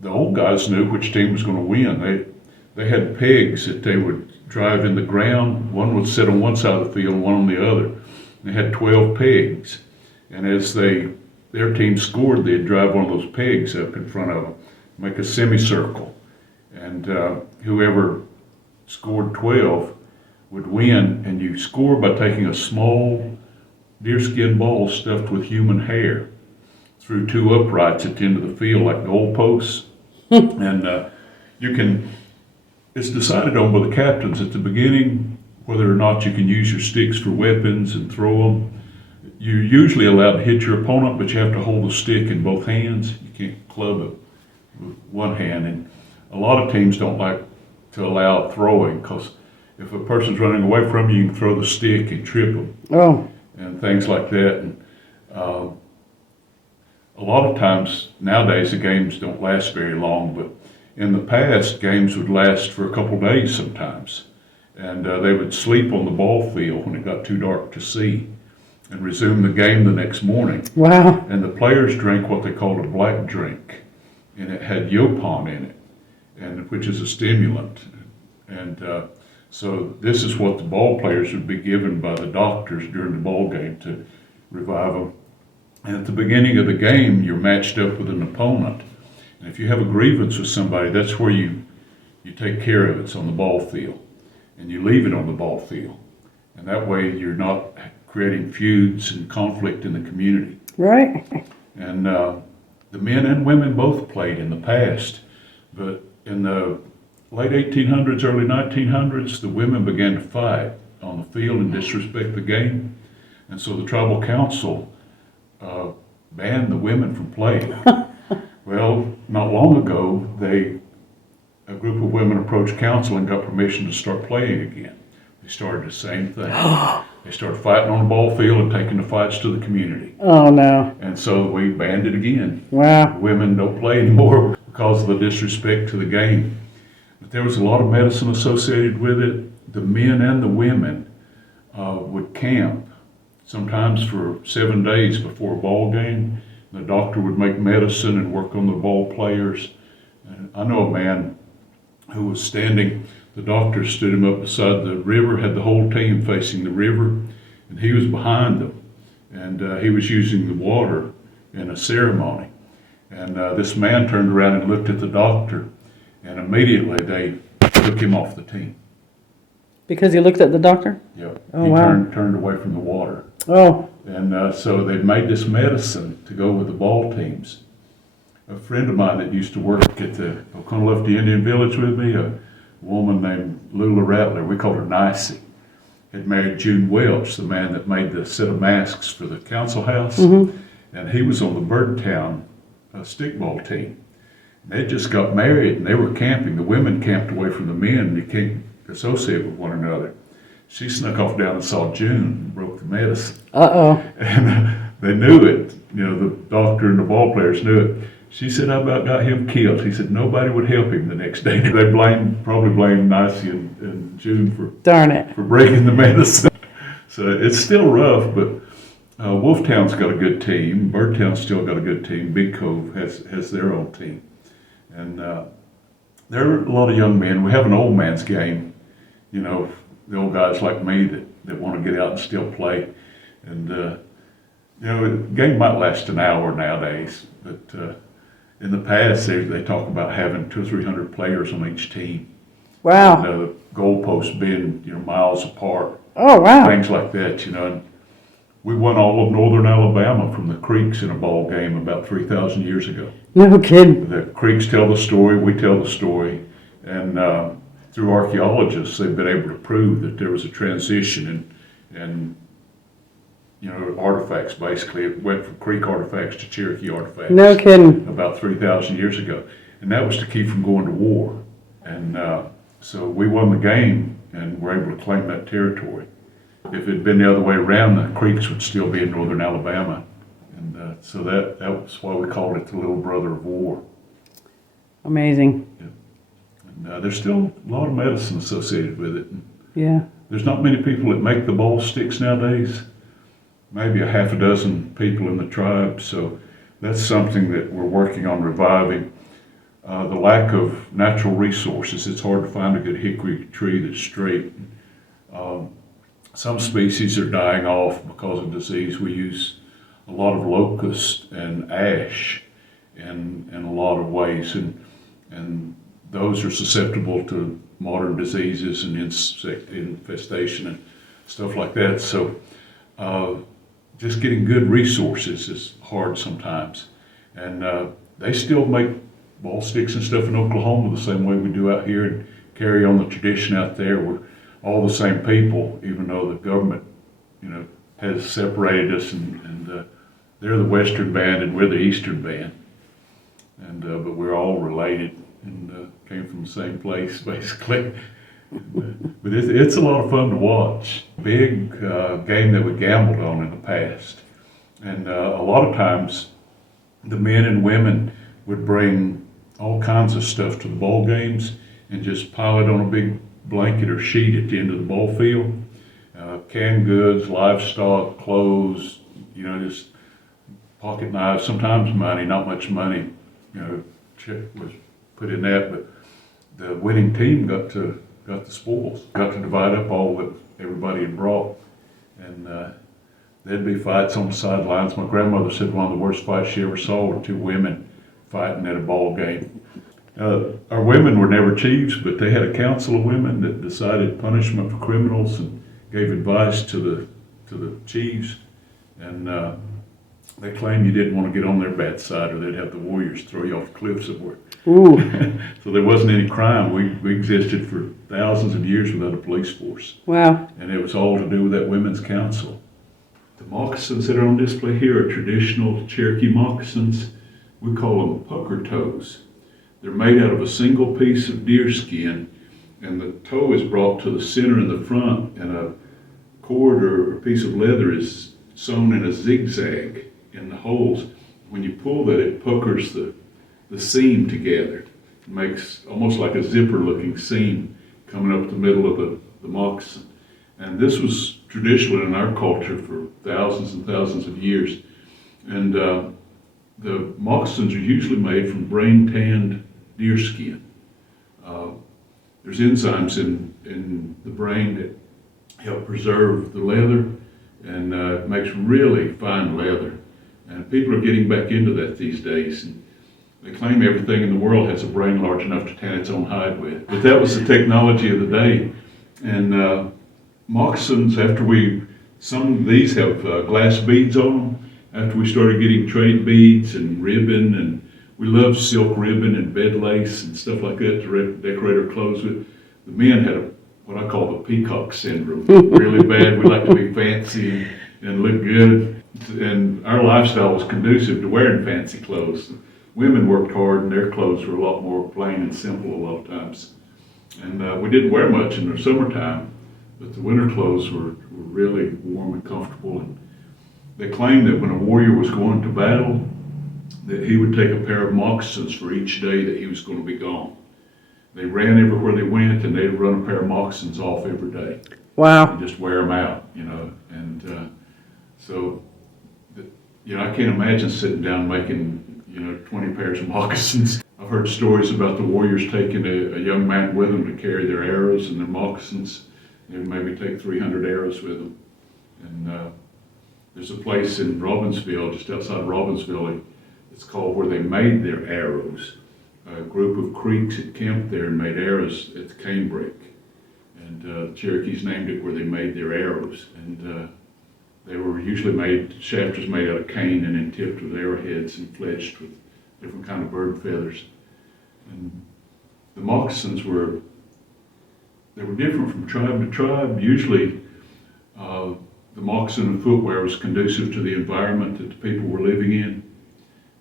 the old guys knew which team was going to win. They had pegs that they would drive in the ground. One would sit on one side of the field, one on the other. They had 12 pegs, and as their team scored, they'd drive one of those pegs up in front of them, make a semicircle, and whoever scored 12 would win. And you score by taking a small deerskin ball stuffed with human hair through 2 uprights at the end of the field like goalposts. And it's decided on by the captains at the beginning whether or not you can use your sticks for weapons and throw them. You're usually allowed to hit your opponent, but you have to hold the stick in both hands. You can't club it with one hand. And a lot of teams don't like to allow throwing, because if a person's running away from you, you can throw the stick and trip them. Oh. And things like that. And a lot of times nowadays the games don't last very long, but in the past games would last for a couple days sometimes. And they would sleep on the ball field when it got too dark to see and resume the game the next morning. Wow. And the players drank what they called a black drink, and it had yopon in it, and which is a stimulant. And so this is what the ball players would be given by the doctors during the ball game to revive them. And at the beginning of the game, you're matched up with an opponent. And if you have a grievance with somebody, that's where you take care of it. It's on the ball field. And you leave it on the ball field. And that way you're not creating feuds and conflict in the community. Right. And the men and women both played in the past. But in the late 1800s, early 1900s, the women began to fight on the field and disrespect the game. And so the tribal council banned the women from playing. Well, not long ago, a group of women approached council and got permission to start playing again. They started the same thing. They started fighting on the ball field and taking the fights to the community. Oh, no. And so we banned it again. Wow. Women don't play anymore because of the disrespect to the game. But there was a lot of medicine associated with it. The men and the women would camp, sometimes for 7 days before a ball game. The doctor would make medicine and work on the ball players. And I know a man who was standing, the doctor stood him up beside the river, had the whole team facing the river, and he was behind them. And he was using the water in a ceremony. And this man turned around and looked at the doctor, and immediately they took him off the team. Because he looked at the doctor? Yep. Oh, He wow. turned away from the water. Oh, And so they made this medicine to go with the ball teams. A friend of mine that used to work at the Oconaluftee Indian Village with me, a woman named Lula Rattler, we called her Nicey, had married June Welch, the man that made the set of masks for the council house. And he was on the Birdtown stickball team. And they just got married and they were camping. The women camped away from the men and they can't associate with one another. She snuck off down and saw June and broke the medicine. uh-oh. And they knew it. You know, the doctor and the ball players knew it. She said, I about got him killed. He said nobody would help him the next day. They probably blamed Nicey and June Darn it. for breaking the medicine. So it's still rough, but Wolftown's got a good team. Birdtown's still got a good team. Big Cove has their own team. And there are a lot of young men. We have an old man's game, you know, the old guys like me that want to get out and still play. And, you know, the game might last an hour nowadays, but in the past they talk about having 200 or 300 players on each team. Wow. And, the goalposts being, you know, miles apart. Oh, wow. Things like that, you know. And we won all of northern Alabama from the Creeks in a ball game about 3,000 years ago. No kidding. The Creeks tell the story, we tell the story, and through archaeologists, they've been able to prove that there was a transition and you know, artifacts basically. It went from Creek artifacts to Cherokee artifacts. No kidding. About 3,000 years ago. And that was to keep from going to war. And so we won the game and were able to claim that territory. If it had been the other way around, the Creeks would still be in northern Alabama. And so that was why we called it the little brother of war. Amazing. And there's still a lot of medicine associated with it. Yeah. There's not many people that make the ball sticks nowadays. Maybe a half a dozen people in the tribe. So that's something that we're working on reviving. The lack of natural resources, it's hard to find a good hickory tree that's straight. Some species are dying off because of disease. We use a lot of locust and ash in a lot of ways, and those are susceptible to modern diseases and insect infestation and stuff like that. So just getting good resources is hard sometimes. And they still make ball sticks and stuff in Oklahoma the same way we do out here and carry on the tradition out there. We're all the same people, even though the government, you know, has separated us, and they're the Western band and we're the Eastern band. And but we're all related and came from the same place, basically. But it's a lot of fun to watch. Big game that we gambled on in the past. And a lot of times the men and women would bring all kinds of stuff to the ball games and just pile it on a big blanket or sheet at the end of the ball field. Canned goods, livestock, clothes, just pocket knives, sometimes money, not much money, was put in that, but the winning team got the spoils, got to divide up all that everybody had brought. And there'd be fights on the sidelines. My grandmother said one of the worst fights she ever saw were two women fighting at a ball game. Our women were never chiefs, but they had a council of women that decided punishment for criminals and gave advice to the chiefs. And they claimed you didn't want to get on their bad side or they'd have the warriors throw you off the cliff somewhere. Ooh. So there wasn't any crime. We existed for thousands of years without a police force. Wow. And it was all to do with that women's council. The moccasins that are on display here are traditional Cherokee moccasins. We call them pucker toes. They're made out of a single piece of deer skin, and the toe is brought to the center in the front, and a cord or a piece of leather is sewn in a zigzag in the holes. When you pull that, it puckers the seam together. It makes almost like a zipper looking seam coming up the middle of the moccasin. And this was traditional in our culture for thousands and thousands of years. And the moccasins are usually made from brain tanned deer skin. There's enzymes in the brain that help preserve the leather, and it makes really fine leather. And people are getting back into that these days. And they claim everything in the world has a brain large enough to tan its own hide with. But that was the technology of the day. And moccasins, some of these have glass beads on them. After we started getting trade beads and ribbon, and we love silk ribbon and bed lace and stuff like that to decorate our clothes with. The men had what I call the peacock syndrome, really bad. We like to be fancy and look good. And our lifestyle was conducive to wearing fancy clothes. Women worked hard and their clothes were a lot more plain and simple a lot of times. And we didn't wear much in the summertime, but the winter clothes were really warm and comfortable. And they claimed that when a warrior was going to battle, that he would take a pair of moccasins for each day that he was going to be gone. They ran everywhere they went, and they'd run a pair of moccasins off every day. Wow. And just wear them out, And so, I can't imagine sitting down making, 20 pairs of moccasins. I've heard stories about the warriors taking a young man with them to carry their arrows and their moccasins. They would maybe take 300 arrows with them. And there's a place in Robbinsville, just outside Robbinsville, it's called where they made their arrows. A group of Creeks had camped there and made arrows at the canebrake. And the Cherokees named it where they made their arrows. And they were usually shaft was made out of cane and then tipped with arrowheads and fletched with different kind of bird feathers. And the moccasins were different from tribe to tribe. Usually the moccasin footwear was conducive to the environment that the people were living in.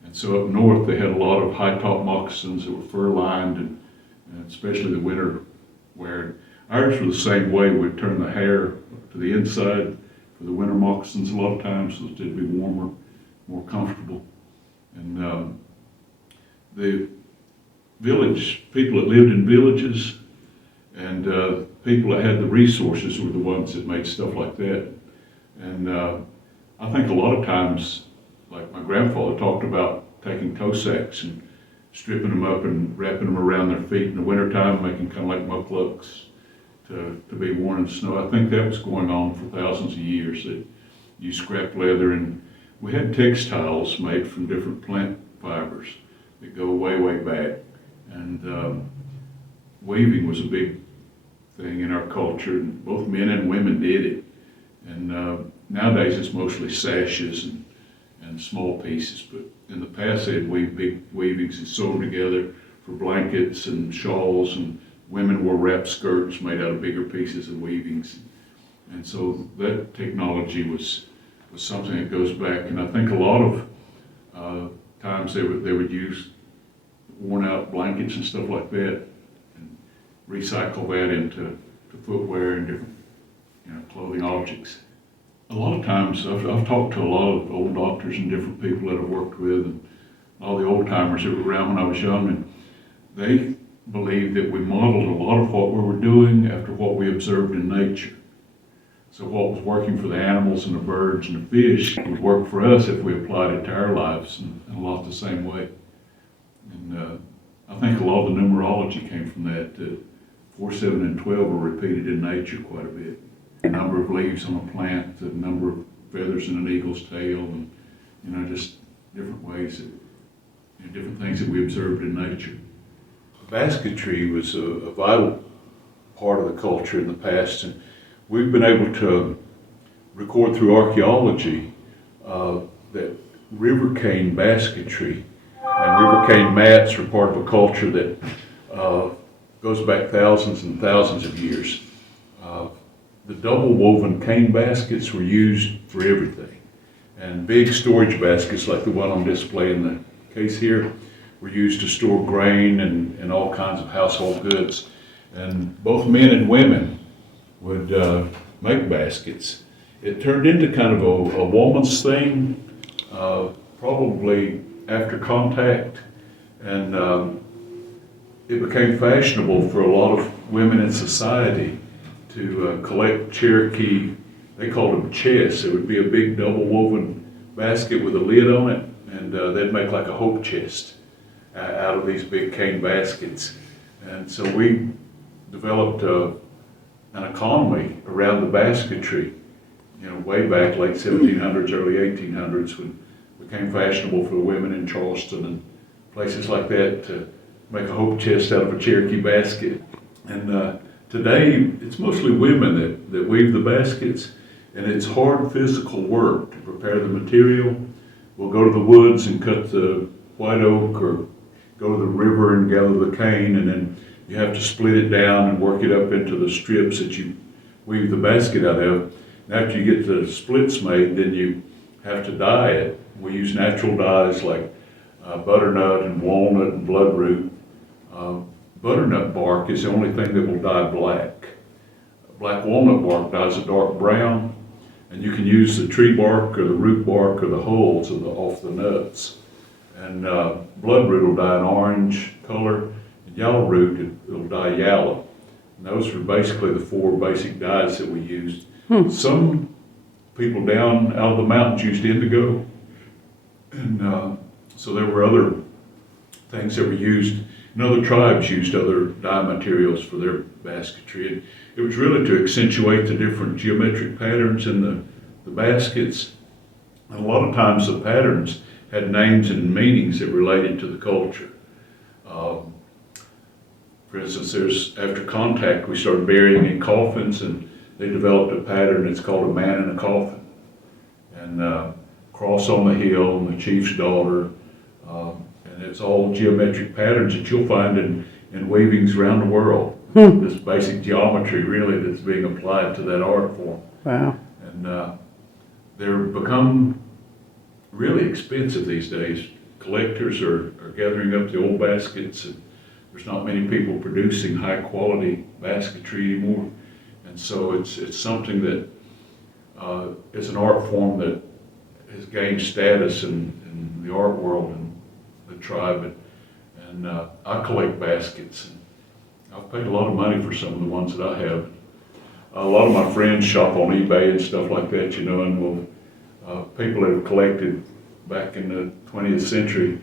And so up north they had a lot of high-top moccasins that were fur-lined and especially the winter wear. Ours were the same way. We'd turn the hair to the inside for the winter moccasins a lot of times so that they'd be warmer, more comfortable. And the village, people that lived in villages and people that had the resources were the ones that made stuff like that. And I think a lot of times, like my grandfather talked about taking toe sacks and stripping them up and wrapping them around their feet in the wintertime, making kind of like mucklucks to be worn in the snow. I think that was going on for thousands of years, that you scrap leather, and we had textiles made from different plant fibers that go way, way back. And weaving was a big thing in our culture, and both men and women did it. And nowadays it's mostly sashes and small pieces, but in the past they'd weave big weavings and sew them together for blankets and shawls, and women wore wrap skirts made out of bigger pieces of weavings. And so that technology was something that goes back, and I think a lot of times they would use worn out blankets and stuff like that and recycle that into footwear and different clothing objects. A lot of times I've talked to a lot of old doctors and different people that I've worked with, and all the old timers that were around when I was young, and they believed that we modeled a lot of what we were doing after what we observed in nature. So what was working for the animals and the birds and the fish would work for us if we applied it to our lives in a lot the same way. And I think a lot of the numerology came from that. 4, 7, and 12 are repeated in nature quite a bit. The number of leaves on a plant, the number of feathers in an eagle's tail, and just different ways that, different things that we observed in nature. Basketry was a vital part of the culture in the past, and we've been able to record through archaeology that river cane basketry and river cane mats are part of a culture that goes back thousands and thousands of years. The double woven cane baskets were used for everything, and big storage baskets like the one on display in the case here were used to store grain and all kinds of household goods. And both men and women would make baskets. It turned into kind of a woman's thing, probably after contact, and it became fashionable for a lot of women in society to collect Cherokee, they called them chests. It would be a big double woven basket with a lid on it, and they'd make like a hope chest out of these big cane baskets. And so we developed an economy around the basketry, way back late 1700s, early 1800s, when it became fashionable for the women in Charleston and places like that to make a hope chest out of a Cherokee basket. And today, it's mostly women that weave the baskets, and it's hard physical work to prepare the material. We'll go to the woods and cut the white oak, or go to the river and gather the cane, and then you have to split it down and work it up into the strips that you weave the basket out of. And after you get the splits made, then you have to dye it. We use natural dyes like butternut and walnut and bloodroot. Butternut bark is the only thing that will dye black. Black walnut bark dyes a dark brown, and you can use the tree bark or the root bark or the hulls off the nuts. And bloodroot will dye an orange color, and yellow root it'll dye yellow. And those are basically the 4 basic dyes that we used. Some people down out of the mountains used indigo, and so there were other things that were used. And other tribes used other dye materials for their basketry. And it was really to accentuate the different geometric patterns in the baskets. And a lot of times the patterns had names and meanings that related to the culture. For instance, after contact, we started burying in coffins, and they developed a pattern that's called a man in a coffin. And cross on the hill, and the chief's daughter, and it's all geometric patterns that you'll find in weavings around the world. This basic geometry really that's being applied to that art form. Wow. And they're become really expensive these days. Collectors are gathering up the old baskets, and there's not many people producing high quality basketry anymore. And so it's something that is an art form that has gained status in the art world and the tribe. And I collect baskets. And I've paid a lot of money for some of the ones that I have. A lot of my friends shop on eBay and stuff like that, and people that have collected back in the 20th century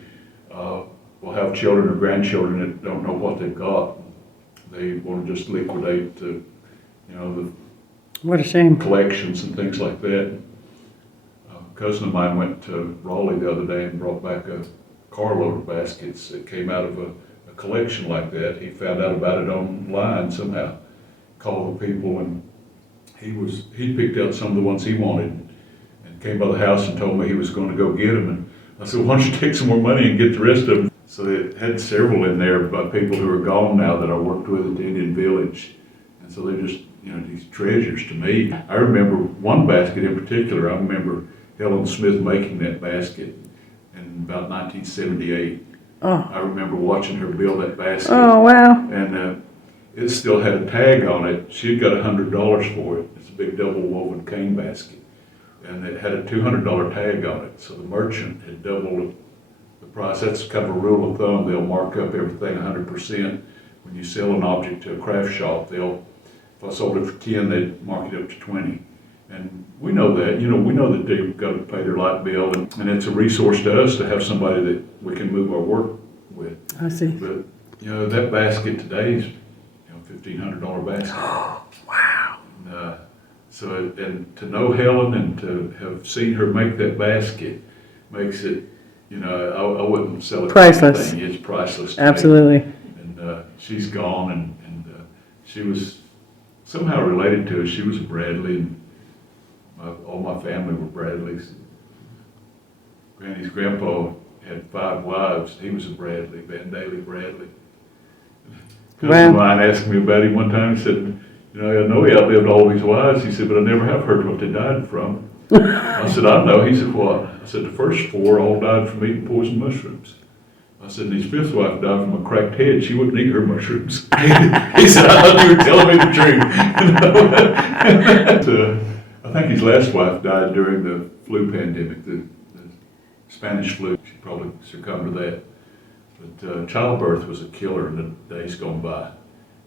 will have children or grandchildren that don't know what they've got. They want to just liquidate the What a shame. collections and things like that. A cousin of mine went to Raleigh the other day and brought back a carload of baskets that came out of a collection like that. He found out about it online somehow, called the people, and he picked out some of the ones he wanted and came by the house and told me he was going to go get them. And I said, why don't you take some more money and get the rest of them? So it had several in there by people who are gone now that I worked with at the Indian Village. And so they're just, these treasures to me. I remember one basket in particular. I remember Helen Smith making that basket in about 1978. Oh. I remember watching her build that basket. Oh, wow. And it still had a tag on it. She'd got $100 for it. It's a big double woven cane basket. And it had a $200 tag on it. So the merchant had doubled the price. That's kind of a rule of thumb. They'll mark up everything 100%. When you sell an object to a craft shop, if I sold it for 10, they'd mark it up to 20. And we know that, we know that they've got to pay their light bill, and it's a resource to us to have somebody that we can move our work with. I see. But, that basket today is, $1,500 basket. Wow. And, and to know Helen and to have seen her make that basket makes it, I wouldn't sell it Priceless. for anything. It's priceless to Absolutely. me. And she's gone, and she was somehow related to us. She was a Bradley, and all my family were Bradleys. Granny's grandpa had 5 wives. He was a Bradley, Van Daly Bradley. A cousin of mine asked me about him one time. He said, I know he outlived all these wives. He said, but I never have heard what they died from. I said, I know. He said, what? I said, the first 4 all died from eating poison mushrooms. I said, and his 5th wife died from a cracked head. She wouldn't eat her mushrooms. He said, I thought you were telling me the truth. I think his last wife died during the flu pandemic, the Spanish flu. She probably succumbed to that. But childbirth was a killer in the days gone by.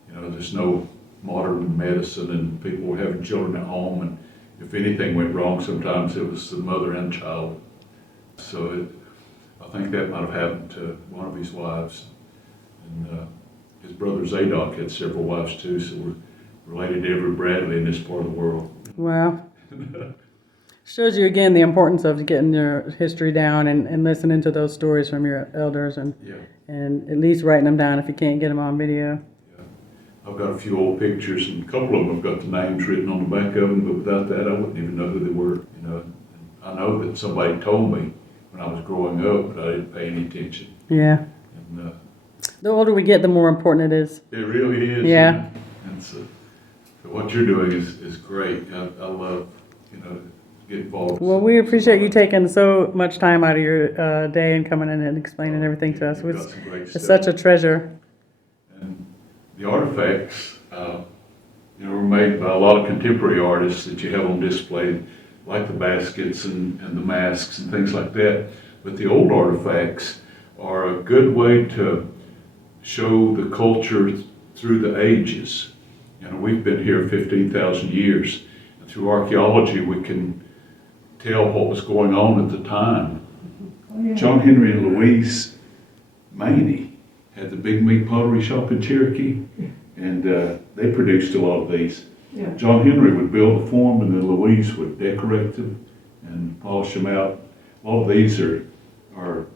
There's no modern medicine, and people were having children at home, and if anything went wrong, sometimes it was the mother and child. So I think that might have happened to one of his wives. And his brother Zadok had several wives too, so we're related to every Bradley in this part of the world. Wow. Shows you again the importance of getting your history down and listening to those stories from your elders and at least writing them down if you can't get them on video. Yeah. I've got a few old pictures, and a couple of them have got the names written on the back of them, but without that I wouldn't even know who they were. And I know that somebody told me when I was growing up, but I didn't pay any attention. Yeah. And the older we get, the more important it is. it really is. Yeah. And so what you're doing is great. I love, get involved. Well, we appreciate you taking so much time out of your day and coming in and explaining everything to us. You've got some great It's stuff. such a treasure. And the artifacts, were made by a lot of contemporary artists that you have on display, like the baskets and the masks and things like that. But the old artifacts are a good way to show the culture through the ages. We've been here 15,000 years. And through archaeology, we can tell what was going on at the time. Oh, yeah. John Henry and Louise Maney had the Big Meat Pottery Shop in Cherokee, and they produced a lot of these. Yeah. John Henry would build a form, and then Louise would decorate them and polish them out. A lot of these are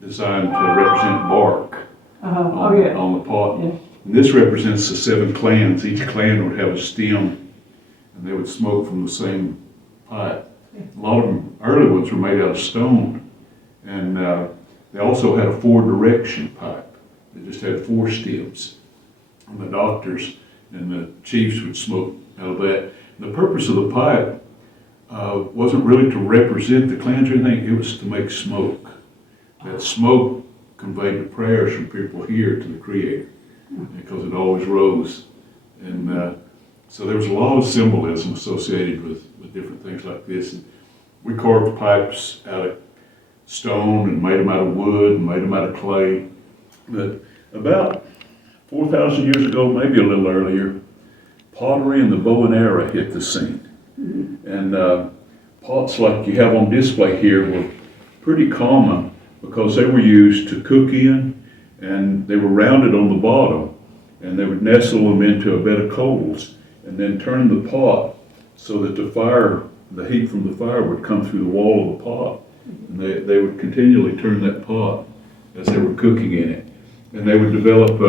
designed to represent bark on the pot. Yeah. And this represents the 7 clans. Each clan would have a stem, and they would smoke from the same pipe. A lot of them, early ones, were made out of stone, and they also had a 4-direction pipe. They just had 4 stems. And the doctors and the chiefs would smoke out of that. And the purpose of the pipe wasn't really to represent the clans or anything, it was to make smoke. That smoke conveyed the prayers from people here to the Creator, because it always rose. And so there was a lot of symbolism associated with different things like this. And we carved pipes out of stone and made them out of wood and made them out of clay. But about 4,000 years ago, maybe a little earlier, pottery and the bow and arrow hit the scene. And pots like you have on display here were pretty common because they were used to cook in, and they were rounded on the bottom, and they would nestle them into a bed of coals and then turn the pot so that the heat from the fire would come through the wall of the pot. And they would continually turn that pot as they were cooking in it. And they would develop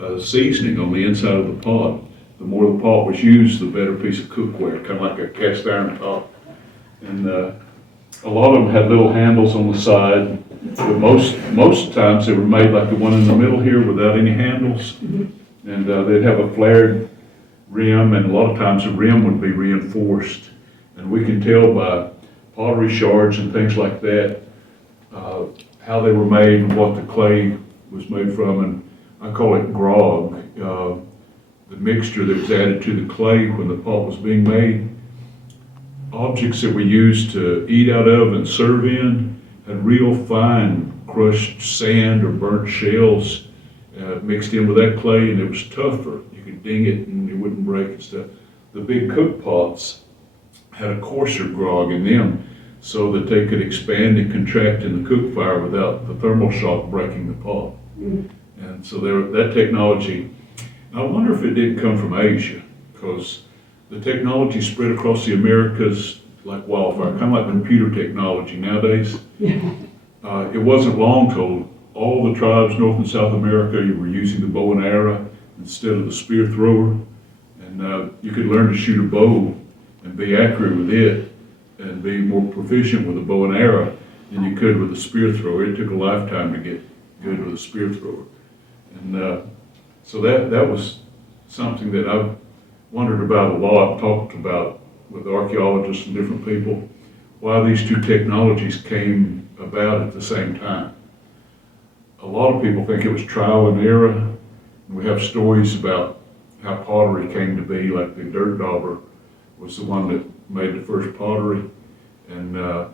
a seasoning on the inside of the pot. The more the pot was used, the better piece of cookware, kind of like a cast iron pot. And a lot of them had little handles on the side, but most times they were made like the one in the middle here without any handles. And they'd have a flared rim, and a lot of times the rim would be reinforced. And we can tell by pottery shards and things like that how they were made and what the clay was made from. And I call it grog, the mixture that was added to the clay when the pot was being made. Objects that we used to eat out of and serve in had real fine crushed sand or burnt shells mixed in with that clay, and it was tougher. You could ding it and it wouldn't break and stuff. The big cook pots had a coarser grog in them so that they could expand and contract in the cook fire without the thermal shock breaking the pot. And so that technology, I wonder if it didn't come from Asia, because the technology spread across the Americas like wildfire, kind of like computer technology nowadays. It wasn't long till all the tribes North and South America, you were using the bow and arrow instead of the spear thrower. And you could learn to shoot a bow and be accurate with it and be more proficient with a bow and arrow than you could with a spear thrower. It took a lifetime to get good with a spear thrower. And so that was something that I've wondered about a lot, talked about with archaeologists and different people, why these two technologies came about at the same time. A lot of people think it was trial and error. And we have stories about how pottery came to be, like the dirt dauber was the one that made the first pottery. And a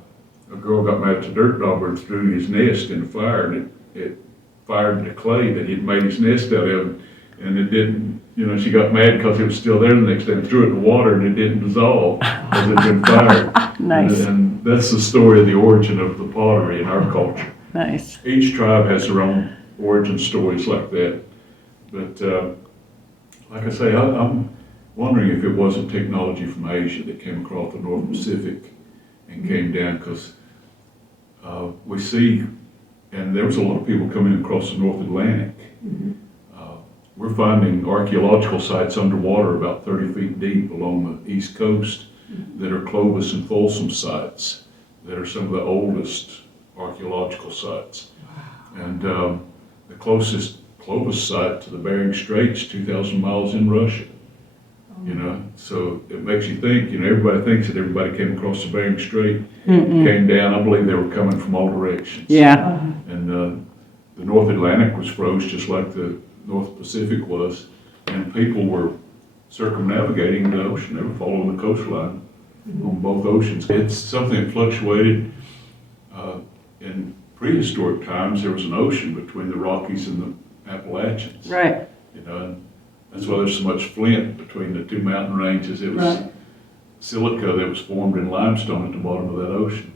girl got mad at the dirt dauber and threw his nest in the fire, and it fired the clay that he'd made his nest out of. And it didn't, she got mad because it was still there the next day and threw it in the water, and it didn't dissolve because it had been fired. Nice. And that's the story of the origin of the pottery in our culture. Nice. Each tribe has their own origin stories like that. But like I say, I'm wondering if it wasn't technology from Asia that came across the North Pacific and came down, because we see, and there was a lot of people coming across the North Atlantic. We're finding archaeological sites underwater about 30 feet deep along the East Coast that are Clovis and Folsom sites that are some of the oldest archaeological sites. And the closest Clovis site to the Bering Straits, 2,000 miles in Russia. So it makes you think, everybody thinks that everybody came across the Bering Strait, came down. I believe they were coming from all directions. Yeah. And the North Atlantic was froze just like the North Pacific was, and people were circumnavigating the ocean. They were following the coastline on both oceans. It's something that fluctuated. In prehistoric times, there was an ocean between the Rockies and the Appalachians. Right. And that's why there's so much flint between the two mountain ranges. It was silica that was formed in limestone at the bottom of that ocean.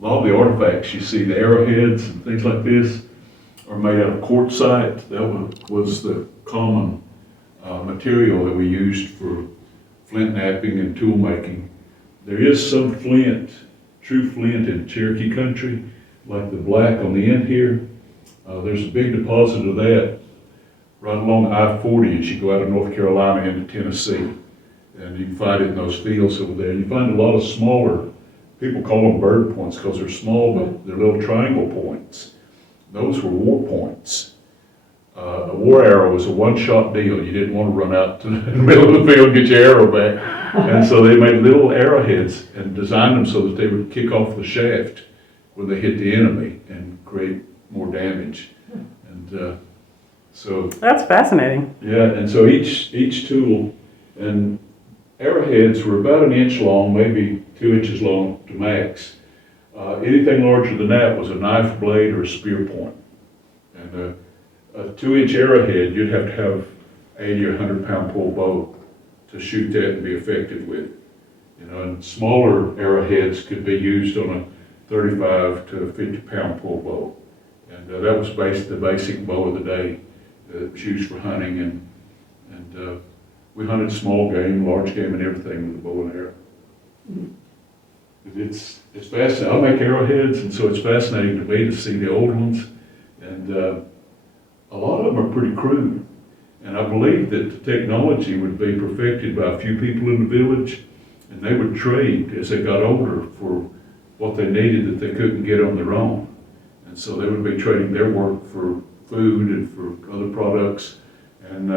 A lot of the artifacts you see, the arrowheads and things like this, are made out of quartzite. That was the common material that we used for flint knapping and tool making. There is some flint, true flint in Cherokee country, like the black on the end here. There's a big deposit of that right along I-40 as you go out of North Carolina into Tennessee. And you can find it in those fields over there. You find a lot of smaller, people call them bird points because they're small, but they're little triangle points. Those were war points. A war arrow was a one-shot deal. You didn't want to run out to the middle of the field and get your arrow back. And so they made little arrowheads and designed them so that they would kick off the shaft when they hit the enemy and create more damage. And so That's fascinating. yeah, and so each tool, and arrowheads were about an inch long, maybe 2 inches long to max. Anything larger than that was a knife blade or a spear point. And a 2-inch arrowhead, you'd have to have 80 or 100-pound pull bow to shoot that and be effective with it. And smaller arrowheads could be used on a 35 to 50-pound pull bow. And that was the basic bow of the day that was used for hunting. And we hunted small game, large game, and everything with a bow and arrow. It's fascinating. I make arrowheads, and so it's fascinating to me to see the old ones. And a lot of them are pretty crude. And I believe that the technology would be perfected by a few people in the village, and they would trade as they got older for what they needed that they couldn't get on their own. And so they would be trading their work for food and for other products. And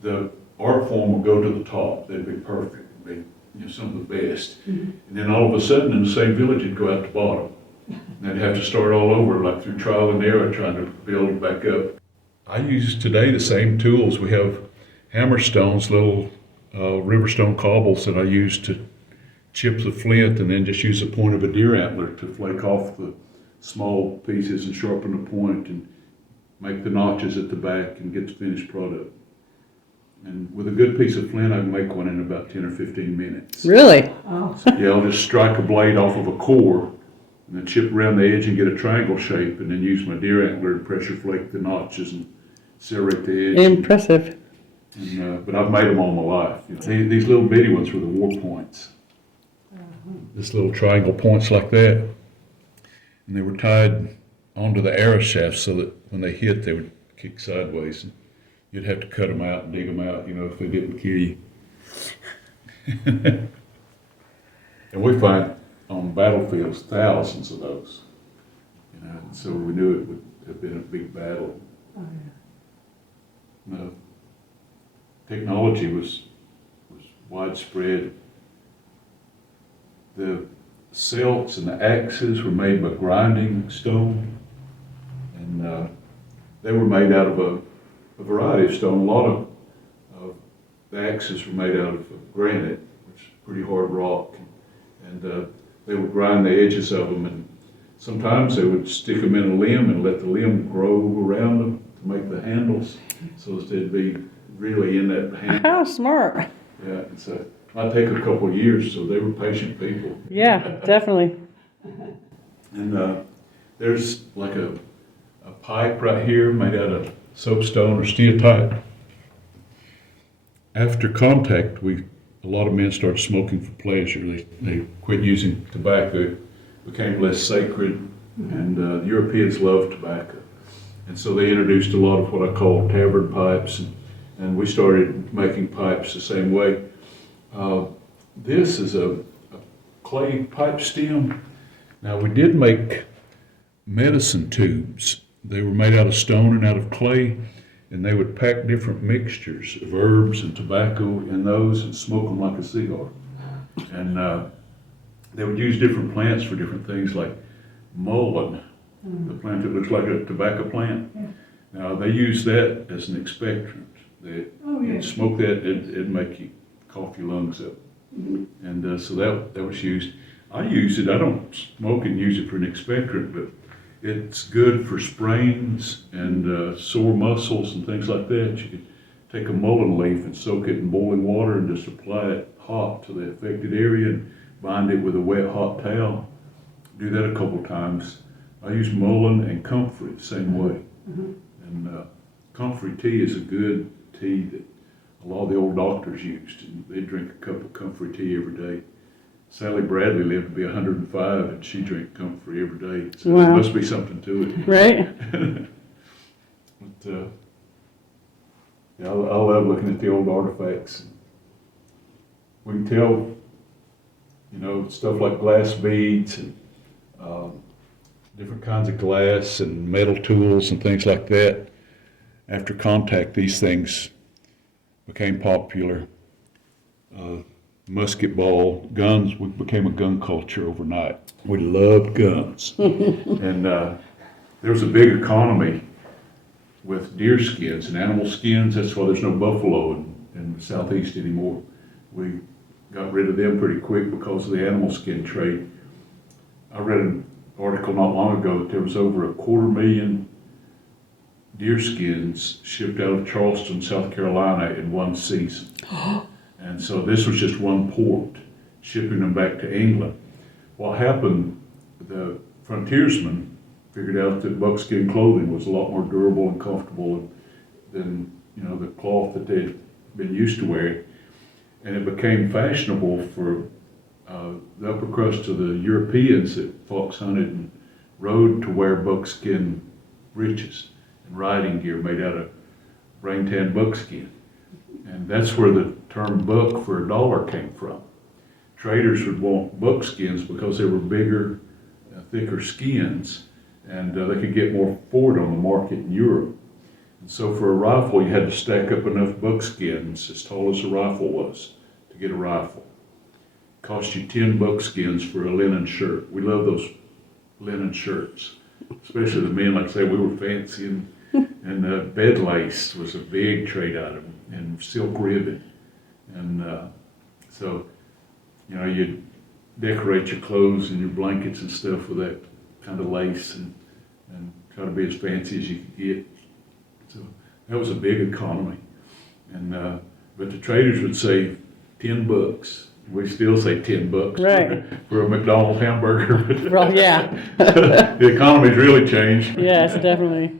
the art form would go to the top. They'd be perfect. They'd be some of the best. And then all of a sudden in the same village it'd go out the bottom. And they'd have to start all over, like through trial and error, trying to build it back up. I use today the same tools. We have hammer stones, little river stone cobbles that I use to chip the flint, and then just use the point of a deer antler to flake off the small pieces and sharpen the point and make the notches at the back and get the finished product. And with a good piece of flint, I can make one in about 10 or 15 minutes. Really? Oh, Yeah, I'll just strike a blade off of a core and then chip around the edge and get a triangle shape, and then use my deer antler to pressure flake the notches and serrate the edge. Impressive. But I've made them all my life. You know, these little bitty ones were the war points. This little triangle points like that. And they were tied onto the arrow shaft so that when they hit, they would kick sideways. And you'd have to cut them out and dig them out, you know, if they didn't kill you. And we find on battlefields thousands of those. You know, and so we knew it would have been a big battle. oh, yeah. The technology was widespread. The celts and the axes were made by grinding stone, and they were made out of a variety of stone. A lot of the axes were made out of granite, which is pretty hard rock, and they would grind the edges of them, and sometimes they would stick them in a limb and let the limb grow around them to make the handles, so that they'd be really in that handle. How smart. Yeah, and so it might take a couple of years, so they were patient people. Yeah, definitely. And there's like a pipe right here made out of soapstone or steatite. After contact, a lot of men started smoking for pleasure. They quit using tobacco. It became less sacred, and the Europeans loved tobacco. And so they introduced a lot of what I call tavern pipes, and we started making pipes the same way. This is a clay pipe stem. Now, we did make medicine tubes. They were made out of stone and out of clay, and they would pack different mixtures of herbs and tobacco in those and smoke them like a cigar. And they would use different plants for different things, like mullein, the plant that looks like a tobacco plant. Yeah. Now, they use that as an expectorant. Oh, yeah. You'd smoke that, it'd make you cough your lungs up. And so that was used. I use it, I don't smoke and use it for an expectorant, but it's good for sprains and sore muscles and things like that. You could take a mullein leaf and soak it in boiling water and just apply it hot to the affected area and bind it with a wet hot towel. Do that a couple times. I use mullein and comfrey the same way. And comfrey tea is a good tea that a lot of the old doctors used, and they drink a cup of comfrey tea every day. Sally Bradley lived to be 105, and she drank comfrey every day. So Wow. there must be something to it. Right? But yeah, I love looking at the old artifacts. We can tell, you know, stuff like glass beads and different kinds of glass and metal tools and things like that. After contact, these things became popular. Musket ball, guns, we became a gun culture overnight. We loved guns. And there was a big economy with deer skins and animal skins. That's why there's no buffalo in the southeast anymore. We got rid of them pretty quick because of the animal skin trade. I read an article not long ago that there was over 250,000 deer skins shipped out of Charleston, South Carolina in one season. And so this was just one port, shipping them back to England. What happened, the frontiersmen figured out that buckskin clothing was a lot more durable and comfortable than, you know, the cloth that they'd been used to wearing. And it became fashionable for the upper crust of the Europeans that fox hunted and rode to wear buckskin breeches and riding gear made out of rain tan buckskin. And that's where the term buck for $1 came from. Traders would want buckskins because they were bigger, thicker skins, and they could get more for it on the market in Europe. And so for a rifle, you had to stack up enough buckskins as tall as the rifle was to get a rifle. It cost you 10 buckskins for a linen shirt. We love those linen shirts, especially the men. Like I say, we were fancy, and bed lace was a big trade item, and silk ribbon. And so, you know, you'd decorate your clothes and your blankets and stuff with that kind of lace and try to be as fancy as you could get. So that was a big economy. And but the traders would say $10. We still say $10 Right. for a McDonald's hamburger. But Well, yeah. the economy's really changed. Yes, definitely.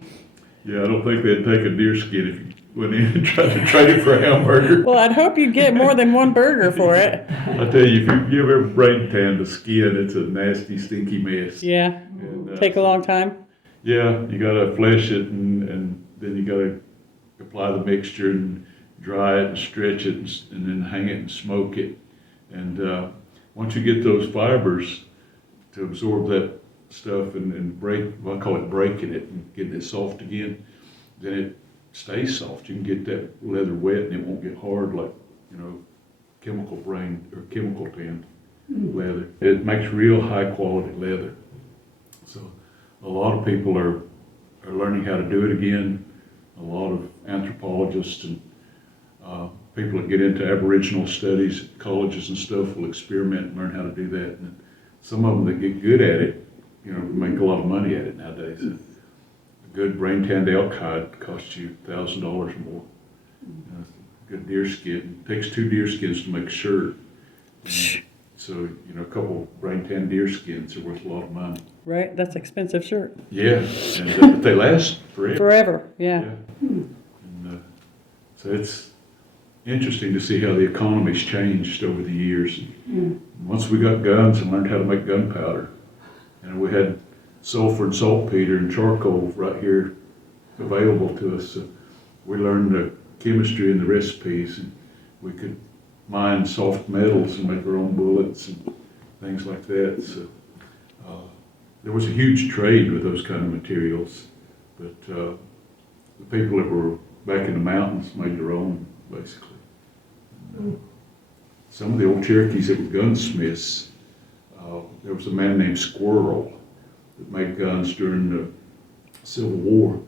Yeah, I don't think they'd take a deer skin if you went in and tried to trade it for a hamburger. Well, I'd hope you get more than one burger for it. I tell you, if you ever brain tan the skin, it's a nasty, stinky mess. Yeah. And, Take a long time. Yeah, you gotta flesh it and then you gotta apply the mixture and dry it and stretch it and then hang it and smoke it. And once you get those fibers to absorb that stuff and break, well, I call it breaking it and getting it soft again, then it stays soft. You can get that leather wet and it won't get hard like, chemical tanned leather. It makes real high quality leather. So a lot of people are learning how to do it again. A lot of anthropologists and people that get into Aboriginal studies at colleges and stuff will experiment and learn how to do that. And some of them that get good at it, make a lot of money at it nowadays. A good brain tanned elk hide costs you $1,000 or more. Good deer skin. It takes 2 deer skins to make a shirt. So, a couple brain tanned deer skins are worth a lot of money. Right? That's an expensive shirt. Yeah, and but they last forever. Forever, yeah. And, so it's interesting to see how the economy's changed over the years. Once we got guns and learned how to make gunpowder, and we had sulfur and saltpeter and charcoal right here available to us, so we learned the chemistry and the recipes, and we could mine soft metals and make our own bullets and things like that. So there was a huge trade with those kind of materials, but the people that were back in the mountains made their own, basically. Some of the old Cherokees that were gunsmiths, there was a man named Squirrel that made guns during the Civil War.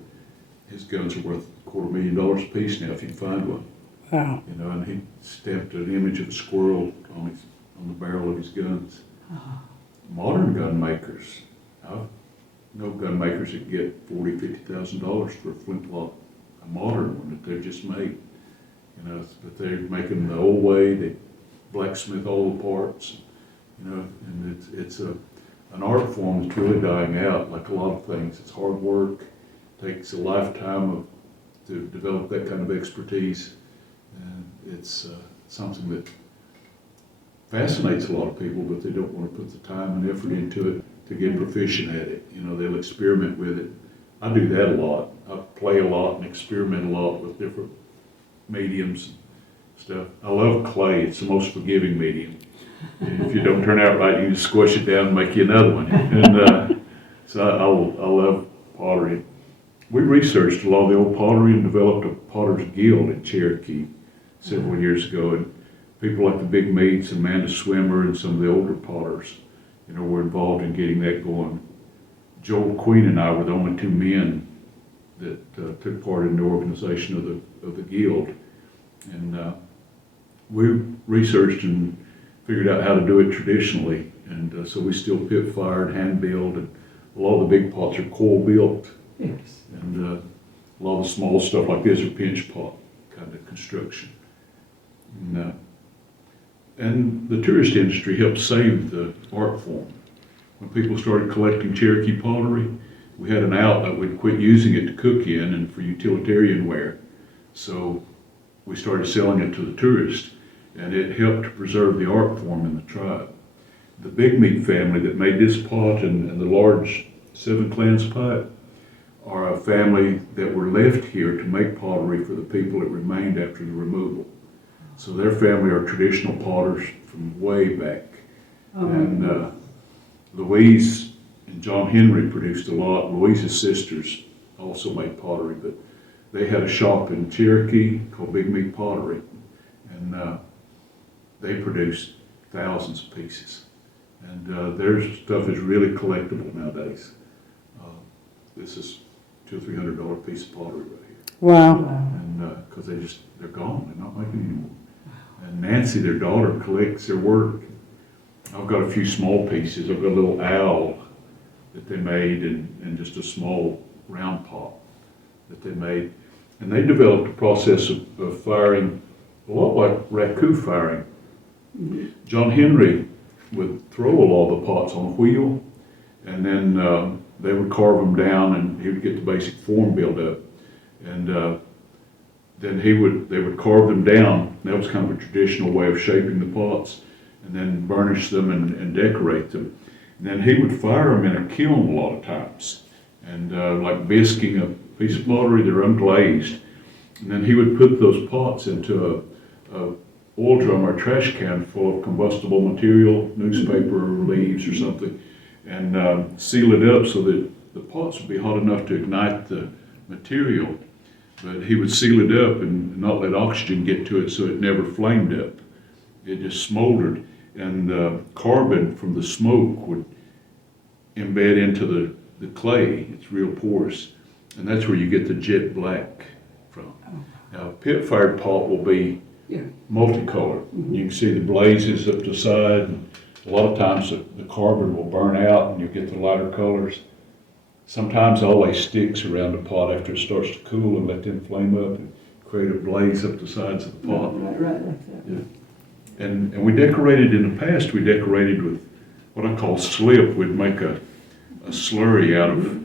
His guns are worth $250,000 a piece now if you can find one. Wow. And he stamped an image of a squirrel on the barrel of his guns. Modern gun makers, I know gun makers that get $40,000, $50,000 for a flintlock, a modern one that they've just made. But they're making them the old way. They blacksmith all the parts, and it's an art form that's really dying out. Like a lot of things, it's hard work. Takes a lifetime to develop that kind of expertise, and it's something that fascinates a lot of people, but they don't want to put the time and effort into it to get proficient at it. They'll experiment with it. I do that a lot. I play a lot and experiment a lot with different mediums and stuff. I love clay. It's the most forgiving medium. If you don't turn out right, you can just squish it down and make you another one. And so I love pottery. We researched a lot of the old pottery and developed a potter's guild in Cherokee several years ago. And people like the Big Meats and Amanda Swimmer and some of the older potters, were involved in getting that going. Joel Queen and I were the only 2 men that took part in the organization of the guild. And we researched and figured out how to do it traditionally. And so we still pit fired, hand build, and a lot of the big pots are coil built. Yes. And a lot of the small stuff like this are pinch pot kind of construction. And the tourist industry helped save the art form. When people started collecting Cherokee pottery, we had an outlet. We'd quit using it to cook in and for utilitarian wear. So we started selling it to the tourists, and it helped to preserve the art form in the tribe. The Big Meat family that made this pot and the large 7 clans pipe are a family that were left here to make pottery for the people that remained after the removal. So their family are traditional potters from way back. And Louise and John Henry produced a lot. Louise's sisters also made pottery, but they had a shop in Cherokee called Big Meat Pottery, and they produced thousands of pieces. And their stuff is really collectible nowadays. This is $200 or $300 piece of pottery right here. Wow. And because they're gone, they're not making anymore. And Nancy, their daughter, collects their work. I've got a few small pieces. I've got a little owl that they made and just a small round pot that they made. And they developed a process of firing a lot like raccoon firing. John Henry would throw a lot of the pots on a wheel, and then they would carve them down, and he would get the basic form built up. And then they would carve them down. That was kind of a traditional way of shaping the pots, and then burnish them and decorate them. And then he would fire them in a kiln a lot of times, and like bisquing a piece of pottery, they're unglazed. And then he would put those pots into a oil drum or trash can full of combustible material, newspaper or leaves or something, and seal it up so that the pots would be hot enough to ignite the material. But he would seal it up and not let oxygen get to it so it never flamed up. It just smoldered, and the carbon from the smoke would embed into the clay. It's real porous, and that's where you get the jet black from. Now, a pit-fired pot will be multicolored. You can see the blazes up the side, and a lot of times the carbon will burn out and you get the lighter colors. Sometimes I'll lay sticks around the pot after it starts to cool and let them flame up and create a blaze up the sides of the pot. Right, like that. Yeah. And we decorated in the past, we decorated with what I call slip. We'd make a slurry out of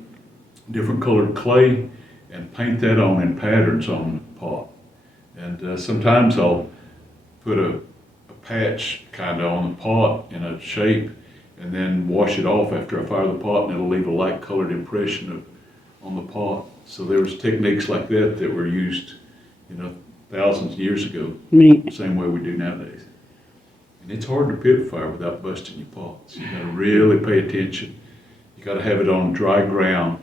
different colored clay and paint that on in patterns on the pot. And sometimes I'll put a patch kind of on the pot in a shape and then wash it off after I fire the pot, and it'll leave a light colored impression on the pot. So there was techniques like that that were used, thousands of years ago. Neat. The same way we do nowadays. And it's hard to pit fire without busting your pots. You gotta really pay attention. You gotta have it on dry ground.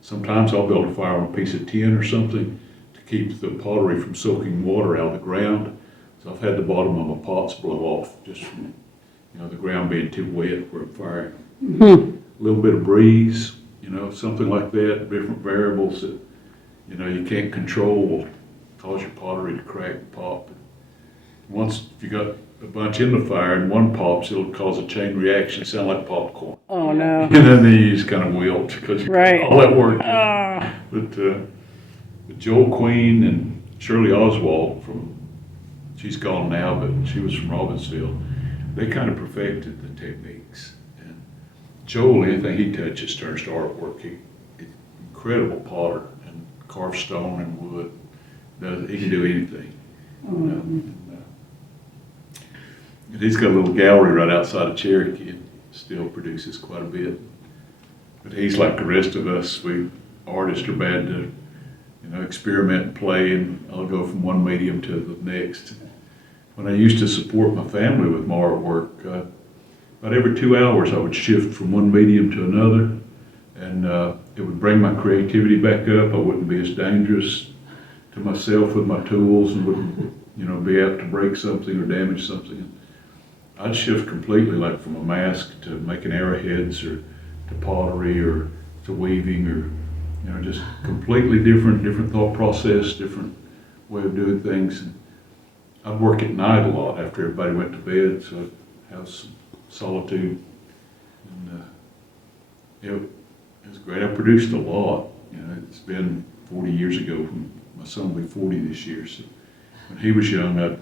Sometimes I'll build a fire on a piece of tin or something to keep the pottery from soaking water out of the ground. So I've had the bottom of my pots blow off just from the ground being too wet where I'm firing. A little bit of breeze, something like that, different variables that, you can't control will cause your pottery to crack and pop. Once, if you got a bunch in the fire and one pops, it'll cause a chain reaction, sound like popcorn. Oh, no. And then you just kind of wilt because you Right. put all that work in. Ah. But Joel Queen and Shirley Oswald she's gone now, but she was from Robbinsville. They kind of perfected the techniques. And Joel, anything he touches turns to artwork. He's incredible potter and carves stone and wood. He can do anything. And he's got a little gallery right outside of Cherokee and still produces quite a bit. But he's like the rest of us. We artists are bad to, experiment and play, and I'll go from one medium to the next. When I used to support my family with my artwork, about every 2 hours I would shift from one medium to another, and it would bring my creativity back up. I wouldn't be as dangerous to myself with my tools and wouldn't, be apt to break something or damage something. I'd shift completely, like from a mask to making arrowheads or to pottery or to weaving or, just completely different thought process, different way of doing things. And I'd work at night a lot after everybody went to bed, so I'd have some solitude. And it was great. I produced a lot. It's been 40 years ago. My son will be 40 this year. So when he was young, I'd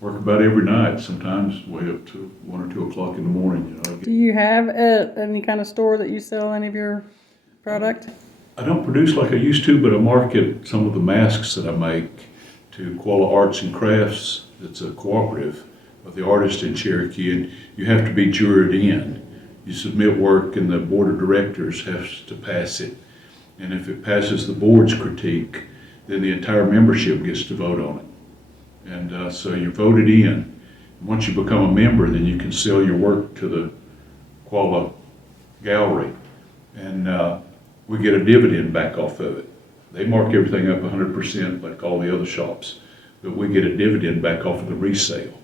work about every night, sometimes way up to 1 or 2 o'clock in the morning. Do you have any kind of store that you sell any of your product? I don't produce like I used to, but I market some of the masks that I make to Qualla Arts and Crafts. It's a cooperative of the artists in Cherokee, and you have to be juried in. You submit work, and the board of directors has to pass it. And if it passes the board's critique, then the entire membership gets to vote on it. And so you're voted in. Once you become a member, then you can sell your work to the Qualla Gallery. And we get a dividend back off of it. They mark everything up 100% like all the other shops, but we get a dividend back off of the resale.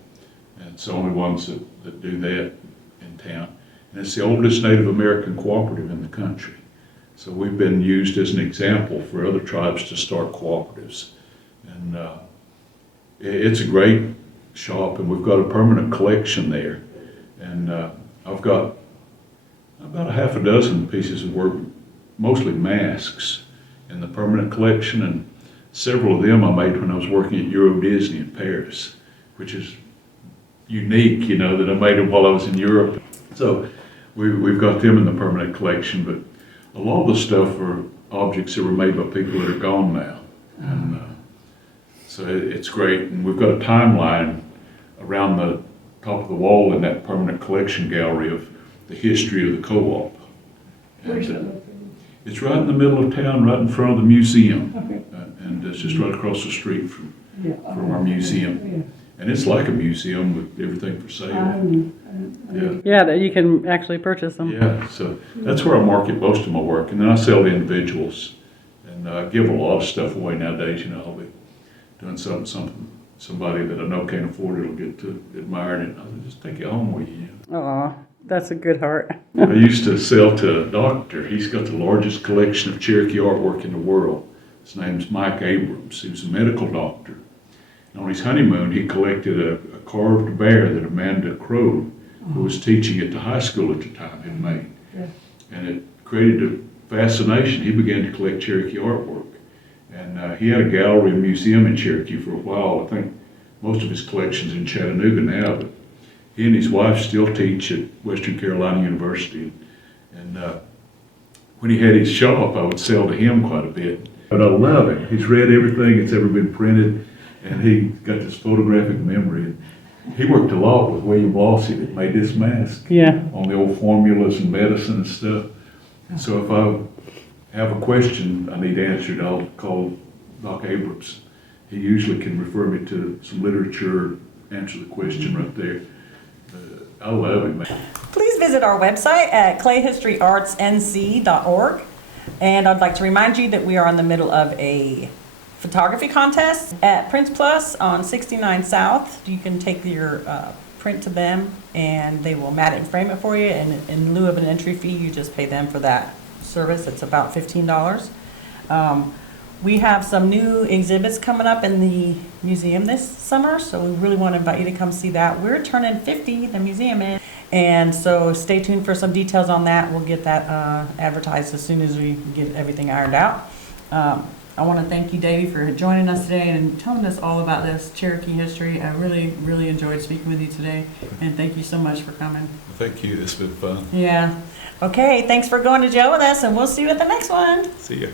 And it's the only ones that do that in town. And it's the oldest Native American cooperative in the country. So we've been used as an example for other tribes to start cooperatives. And it's a great shop, and we've got a permanent collection there. And I've got about a half a dozen pieces of work, mostly masks, in the permanent collection, and several of them I made when I was working at Euro Disney in Paris, which is unique, you know, that I made them while I was in Europe. So we've got them in the permanent collection, but a lot of the stuff are objects that were made by people that are gone now. And so it's great. And we've got a timeline around the top of the wall in that permanent collection gallery of the history of the co-op. It's right in the middle of town, right in front of the museum. Okay. And it's just right across the street from our museum. And it's like a museum with everything for sale. Yeah. Yeah, that you can actually purchase them. Yeah, so that's where I market most of my work, and then I sell to individuals, and I give a lot of stuff away nowadays. You know, I'll be doing somebody that I know can't afford it will get to admire it, and I'll just take it home with you. Aw, that's a good heart. I used to sell to a doctor. He's got the largest collection of Cherokee artwork in the world. His name's Mike Abrams. He was a medical doctor. And on his honeymoon, he collected a carved bear that Amanda Crow, who was teaching at the high school at the time, had made. Yeah. And it created a fascination. He began to collect Cherokee artwork. And he had a gallery and museum in Cherokee for a while. I think most of his collection's in Chattanooga now, but he and his wife still teach at Western Carolina University. And when he had his shop, I would sell to him quite a bit. But I love him. He's read everything that's ever been printed, and he got this photographic memory. He worked a lot with William Lossy that made this mask. Yeah. On the old formulas and medicine and stuff. And so if I have a question I need answered, I'll call Doc Abrams. He usually can refer me to some literature, answer the question right there. I love him, man. Please visit our website at clayhistoryartsnc.org. And I'd like to remind you that we are in the middle of a photography contest at Prince Plus on 69 South. You can take your print to them and they will mat it and frame it for you. And in lieu of an entry fee, you just pay them for that service. It's about $15. We have some new exhibits coming up in the museum this summer, so we really want to invite you to come see that. We're turning 50, the museum is, and so stay tuned for some details on that. We'll get that advertised as soon as we get everything ironed out. I want to thank you, Davy, for joining us today and telling us all about this Cherokee history. I really, really enjoyed speaking with you today, and thank you so much for coming. Thank you. It's been fun. Yeah. Okay, thanks for going to jail with us, and we'll see you at the next one. See ya.